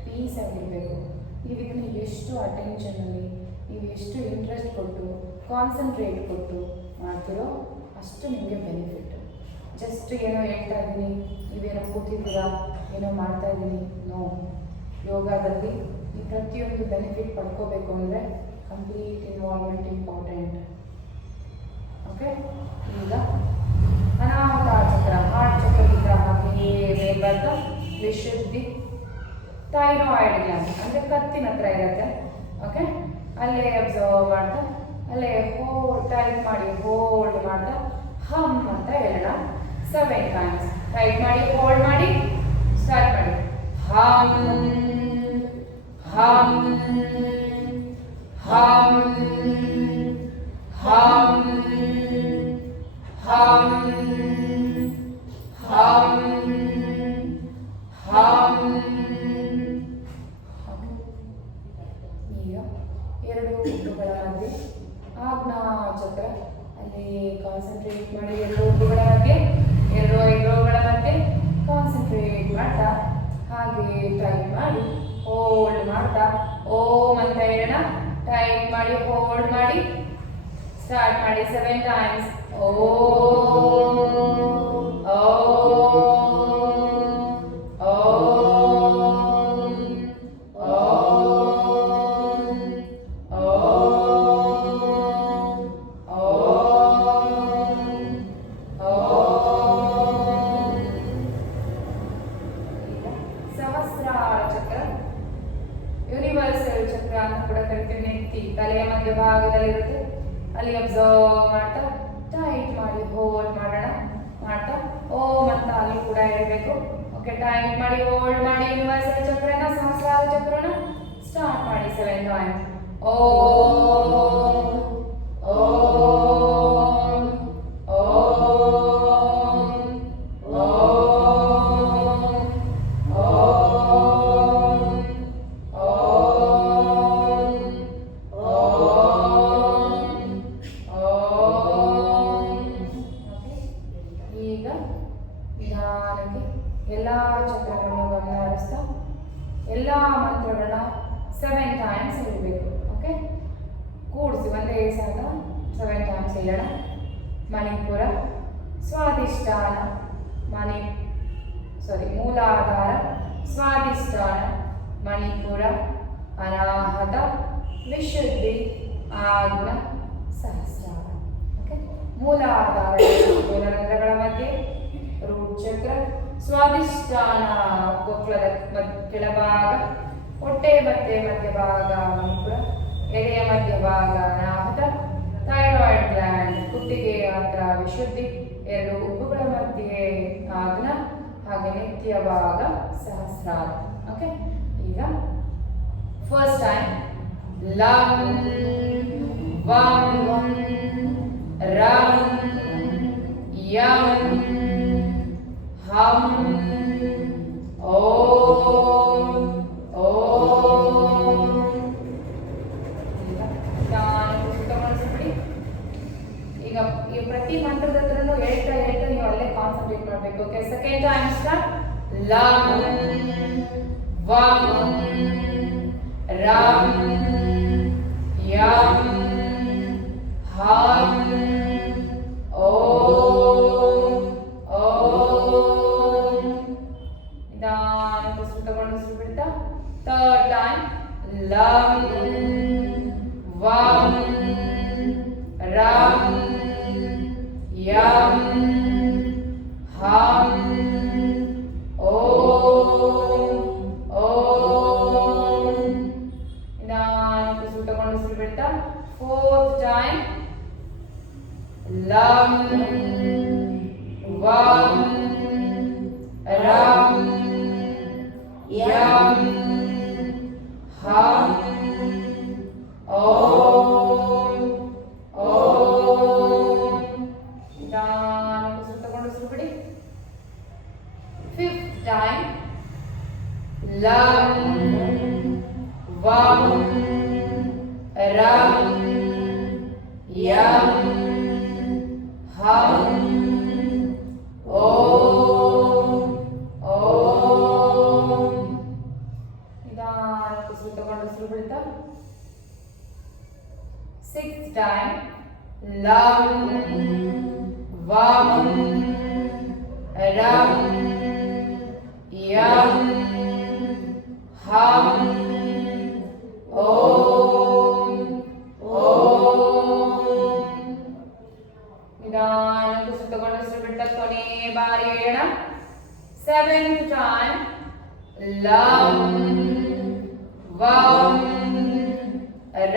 ಪೀಸ್ ಆಗಿರಬೇಕು. ನೀವು ಇದನ್ನು ಎಷ್ಟು ಅಟೆನ್ಷನಲ್ಲಿ, ನೀವು ಎಷ್ಟು ಇಂಟ್ರೆಸ್ಟ್ ಕೊಟ್ಟು ಕಾನ್ಸಂಟ್ರೇಟ್ ಕೊಟ್ಟು ಮಾಡ್ತೀರೋ ಅಷ್ಟು ನಿಮಗೆ ಬೆನಿಫಿಟ್. ಜಸ್ಟ್ ಏನೋ ಹೇಳ್ತಾ ಇದ್ದೀನಿ, ನೀವೇನೋ ಕೂತಿದ್ದೀರಾ, ಏನೋ ಮಾಡ್ತಾ ಇದ್ದೀನಿ, ನೋ. ಯೋಗದಲ್ಲಿ ಈ ಪ್ರತಿಯೊಂದು ಬೆನಿಫಿಟ್ ಪಡ್ಕೋಬೇಕು ಅಂದರೆ ಕಂಪ್ಲೀಟ್ ಇನ್ವಾಲ್ವ್ಮೆಂಟ್ ಇಂಪಾರ್ಟೆಂಟ್. ಓಕೆ, ಈಗ ಅನಾಹುತ ಚಕ್ರ, ಹಾರ್ಟ್ ಚಕ್ರದಿಂದ ಹಾಗೆ ಬರ್ತಾ ವಿಶುದ್ಧಿ ಥೈರಾಯ್ಡ್ ಗ್ಲ್ಯಾಂಡ್ ಅಂದರೆ ಕತ್ತಿನ ಹತ್ರ ಇರುತ್ತೆ. ಓಕೆ, ಅಲ್ಲೇ ಅಬ್ಸರ್ವ್ ಮಾಡ್ತಾ ಅಲ್ಲೇ ಟೈಟ್ ಮಾಡಿ ಹೋಲ್ಡ್ ಮಾಡ್ತಾ ಹಮ್ ಅಂತ ಹೇಳೋಣ. 7 times ಟೈಟ್ ಮಾಡಿ ಹೋಲ್ಡ್ ಮಾಡಿ ಸ್ಟಾರ್ಟ್ ಮಾಡಿ. ಹಮ್ ಹಮ್ ಹಮ್ ಹಮ್ ಹಮ್ ಹಮ್ ಹಮ್. ಈಗ ಎರಡು ಹುಟ್ಟುಗಳ ಮಧ್ಯೆ ಆಜ್ಞಾ ಚಕ್ರ, ಅಲ್ಲಿ ಕಾನ್ಸಂಟ್ರೇಟ್ ಮಾಡಿ ಎರಡು ಹುಟ್ಟುಗಳ ಮಧ್ಯೆ, ಎರಡು ಐಬ್ರೋಗಳ ಮಧ್ಯೆ ಕಾನ್ಸಂಟ್ರೇಟ್ ಮಾಡ್ತಾ ಹಾಗೆ ಟೈಟ್ ಮಾಡಿ ಹೋಲ್ಡ್ ಮಾಡ್ತಾ ಓಂ ಅಂತ ಹೇಳೋಣ. ಟೈಟ್ ಮಾಡಿ ಹೋಲ್ಡ್ ಮಾಡಿ ಸ್ಟಾರ್ಟ್ ಮಾಡಿ 7 times. ಓಂ ಓಂ ಓಂ ಓಂ ಓಂ. ಸಹಸ್ರಾರ ಚಕ್ರ, ಯೂನಿವರ್ಸಲ್ ಚಕ್ರ ಅಂತ ಕೂಡ ಕರಿತೀವಿ. ನೆತ್ತಿ ತಲೆಯ ಮಧ್ಯಭಾಗದಲ್ಲಿರುತ್ತೆ. ಅಲ್ಲಿ ಅಬ್ಸರ್ವ್ ಮಾಡ್ತಾ ಟೈಟ್ ಮಾಡಿ ಹೋಲ್ಡ್ ಮಾಡೋಣ ಮಾಡ್ತಾ ಓಂ ಅಂತ ಅಲ್ಲಿ ಕೂಡ ಹೇಳ್ಬೇಕು. ಓಕೆ, ಟೈಟ್ ಮಾಡಿ ಹೋಲ್ಡ್ ಮಾಡಿ ಯೂನಿವರ್ಸಲ್ ಚಕ್ರನ, ಸಹಸ್ರಾರ ಚಕ್ರನ ಸ್ಟಾರ್ಟ್ ಮಾಡಿ 7 times. ಓಂ ಓಂ ಓಂ ಓಂ ಓಂ ಓಂ ಓಂ. ಈಗ ನಿಧಾನಕ್ಕೆ ಎಲ್ಲ ಚಕ್ರಗಳನ್ನು ಗಮನ ಹರಿಸ್ತಾ ಎಲ್ಲ ಮಂತ್ರಗಳನ್ನ 7 times ಹೇಳಬೇಕು. ಓಕೆ, ಕೂಡಿಸಿ ಒಂದೇ ಸಲ 7 times ಹೇಳೋಣ. ಮಣಿಪುರ, ಸ್ವಾದಿಷ್ಠಾನ, ಮೂಲಾಧಾರ, ಸ್ವಾದಿಷ್ಠಾನ, ಮಣಿಪುರ, ಅನಾಹತ, ವಿಶುದ್ಧಿ, ಆಜ್ಞಾ, ಸಹಸ್ರಾರ. ಓಕೆ, ಮೂಲಾಧಾರ ಮೂಲರಂಧ್ರಗಳ ಮಧ್ಯೆ ರೂಟ್ ಚಕ್ರ, ಸ್ವಾದಿಷ್ಠಾನ ಕೊಪ್ಪಳದ ಕೆಳಭಾಗ, ಹೊಟ್ಟೆ ಮತ್ತೆ ಮಧ್ಯಭಾಗ ಮಣಿಪುರ, ಎದೆಯ ಮಧ್ಯಭಾಗ ಅನಾಹತ, ಥೈರಾಯ್ಡ್ ಗ್ಲ್ಯಾಂಡ್ ಕುತ್ತಿಗೆ ಹತ್ರ ವಿಶುದ್ಧಿ, ಎರಡು ಉಬ್ಬುಗಳ ಮಧ್ಯೆ ಆಜ್ಞಾ, ಹಾಗೆ ನೆತ್ತಿಯ ಭಾಗ ಸಹಸ್ರಾರ. ಓಕೆ, ಈಗ ಫಸ್ಟ್ ಟೈಮ್ ಲಂ ವಂ ರಂ ಯಂ ಹಂ ಓಂ ಓಂ. ಈಗ ಈ ಪ್ರತಿ ಮಂತ್ರದ ಹತ್ರನೂ ಹೇಳ್ತಾ ನೀವು ಅಲ್ಲೇ ಕಾನ್ಸಂಟ್ರೇಟ್ ಮಾಡಬೇಕು. Okay, second time start. ಲಂ ವಂ ರಂ ಯಂ ಹಂ ಓಂ ಓಂ. ನಿಧಾನಕ್ಕೆ ತಗೊಂಡು ಬಿಡ್ತಾ ಥರ್ಡ್ ಟೈಮ್. ಲಂ ವಂ ರಂ ಯಂ ಹಂ ರಂ ಯಂ ಹಂ ಓಂ ಓಂ. ನಿಧಾನಕ್ಕೆ ಉಸಿರು ತಗೊಂಡು ಉಸಿರು ಬಿಡಿ. 5th time. ಲಂ ವಂ ರಂ ಯಂ ಹಂ ಓಂ ಓಂ. ನಿಧಾನಕ್ಕೆ ಉಸಿರು ತಗೊಂಡು ಉಸಿರು ಬಿಡ್ತಾ. 6th time. ಲಂ ವಂ ರಂ ಯಂ ಹಂ ಓಂ ಓಂ. ನಿಧಾನಕ್ಕೆ ಉಸಿರು ತಗೊಂಡು ಉಸಿರು ಬಿಟ್ಟ ಕೊನೆ ಬಾರಿ ಹೇಳೋಣ. 7th time. ಲಂ ವಂ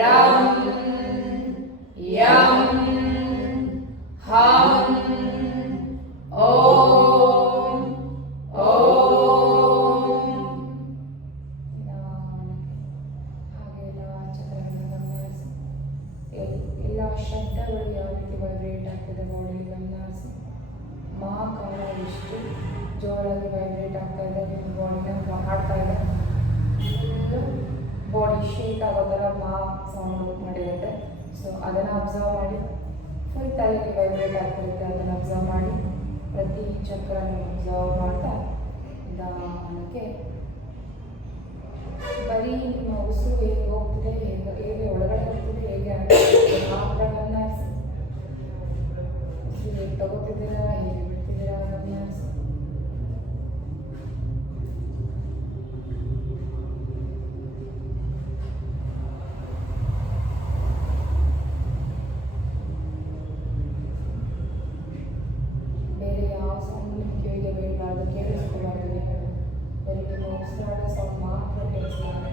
ರಂ ಯಂ ಹಂ ಓಂ ಓಂ. ಹಾಗೆಲ್ಲ ಚಕ್ರಗಳನ್ನು ಗಮನಿಸಿ. ಎಲ್ಲ ಶಬ್ದಗಳು ಯಾವ ರೀತಿ ವೈಬ್ರೇಟ್ ಆಗ್ತದೆ ಬಾಡಿಲಿ ಗಮನಿಸಿ. ಮಹಾಕಾಲ ಎಷ್ಟು ಜೋರಾಗಿ ವೈಬ್ರೇಟ್ ಆಗ್ತಾ ಇದೆ ನಿಮ್ಮ ಬಾಡಿನ ಹಾಡ್ತಾ ಇದೆ. ಬಾಡಿ ಶೇಕ್ ಆಗೋ ಥರ ಸೌಂಡ್ ಮಾಡಿರುತ್ತೆ. ಸೊ ಅದನ್ನು ಅಬ್ಸರ್ವ್ ಮಾಡಿ. ಫುಲ್ ತಲೆಗೆ ವೈಬ್ರೇಟ್ ಆಗ್ತಿರುತ್ತೆ, ಅದನ್ನು ಅಬ್ಸರ್ವ್ ಮಾಡಿ. ಪ್ರತಿ ಚಕ್ರನ ಅಬ್ಸರ್ವ್ ಮಾಡ್ತಾ ನಿಧಾನಕ್ಕೆ ಬರೀ ನಿಮ್ಮ ಉಸಿರು ಹೇಗೆ ಹೋಗ್ತಿದೆ, ಹೇಗೆ ಒಳಗಡೆ ಹೋಗ್ತಿದೆ, ಹೇಗೆ ಆಗ್ತಿದೆ ಮಾತ್ರ ಗಮನಿಸಿ. ಉಸಿರು ಹೇಗೆ ತಗೋತಿದ್ದೀರಾ, ಹೇಗೆ ಬಿಡ್ತಿದ್ದೀರಾ ಗಮನಿಸಿ. ಬೇರೆ ಯಾವ ಸೌಂಡ್ ನಿಮ್ಮ ಕಿವಿಗೆ ಬೀಳಬಾರ್ದು, ಕೇಳಿಸ್ಕೊಬಾರ್ದು. ಬರೀ ನಿಮ್ಮ ಉಸಿರಾಡೋ ಸೌಂಡ್ ಮಾತ್ರ ಕೇಳಿಸ್ಬಾರ್ದು.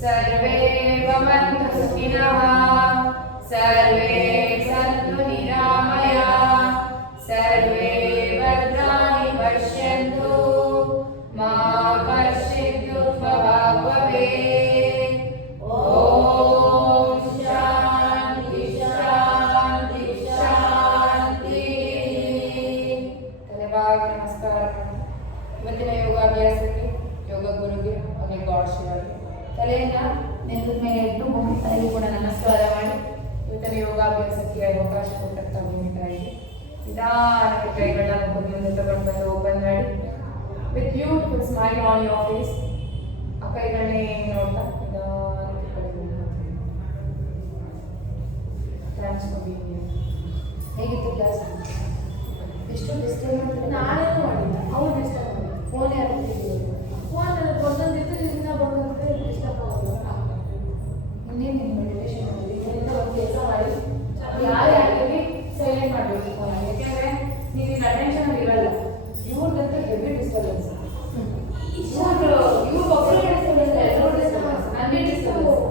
सर्वे भवन्तु सुखिनः सर्वे सन्तु निरामयाः सर्वे भद्राणि पश्यन्तु मा कश्चित् दुःखभाग् भवेत् ॐ शान्ति शान्ति शान्ति तलेबाग नमस्कार ಇವತ್ತಿನ ಯೋಗಾಭ್ಯಾಸಕ್ಕೆ ಯೋಗ ಗುರುಗೆ ಹಾಗೆ ಗಾಡ್ ಶಿವಗೆ ತಲೆಯನ್ನು ನೆಲದ ಮೇಲೆ ಇಟ್ಟು ಭೂಮಿ ತಾಯಿಗೂ ಕೂಡ ನಮಸ್ಕಾರ ಮಾಡಿ ಇವತ್ತಿನ ಯೋಗಾಭ್ಯಾಸಕ್ಕೆ ಅವಕಾಶ ಕೊಟ್ಟಂತ ಭೂಮಿ ತಾಯಿಗೆ ನಿಧಾನಕ್ಕೆ ಕೈಗಳನ್ನ ಮುಂದೆ ತಗೊಂಡು beautiful smile on your face. ಆ ಕೈಗಳನ್ನೇ ನೋಡ್ತಾ ಹೇಗಿತ್ತು ಕ್ಲಾಸ್? ಎಷ್ಟು ಡಿಸ್ಟರ್ಬ್ ಮಾಡ್ತಾರೆ? ನಾನೇನು ಮಾಡಿಲ್ಲ. ಅವ್ರು ಡಿಸ್ಟರ್ಬ್ ಮಾಡಿ ಫೋನ್ ಯಾರು ಫೋನಲ್ಲಿ ಬಂದಂತಿದ್ದು ಇದನ್ನ ಬಂದಂತೆ ಡಿಸ್ಟರ್ಬ್ ಆಗೋದು. ಇನ್ನೇನು ನಿಮ್ಮ ಮೆಡಿಟೇಷನ್ ಮಾಡಿ ಇದರಿಂದ ಒಂದು ಕೆಲಸ ಮಾಡಿ ಯಾರೇ ಆಗಲಿ ಸೈಲೆಂಟ್ ಮಾಡಬೇಕು ಫೋನ್. ಯಾಕೆಂದರೆ ನೀವು ಇಲ್ಲಿ ಅಟೆನ್ಷನ್ ಇರಲ್ಲ. ಇವ್ರದಂತೂ ಹೆವಿ ಡಿಸ್ಟರ್ಬೆನ್ಸ್. ಇವ್ರು ಒಬ್ಬರೇ ಡಿಸ್ಟರ್ಬೆನ್ಸ್, ಎಲ್ಲರೂ ಡಿಸ್ಟರ್ಬೆನ್ಸ್, ನನಗೆ ಡಿಸ್ಟರ್ಬೆನ್ಸ್.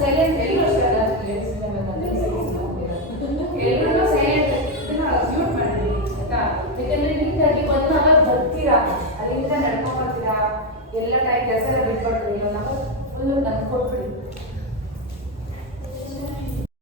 ಸೈಲೆಂಟ್ ಎಲ್ಲರೂ ಎಲ್ಲರೂ ಸೈಲೆಂಟ್ ಮ್ಯೂಟ್ ಮಾಡಿಬಿಡಿ ಆಯ್ತಾ? ಯಾಕಂದರೆ ನೀಟಾಗಿ 1 ಅವರ್ ಬರ್ತೀರಾ, ಅಲ್ಲಿಂದ ನಡ್ಕೊಂಬರ್ತೀರಾ, ಎಲ್ಲ ಟೈಮ್ ಕೆಲಸ ಎಲ್ಲ ಬಿಟ್ಕೊಡ್ತೀರಿ. 1 ಅವರ್ ಫುಲ್ಲು ನನಗೆ ಕೊಟ್ಬಿಡಿ.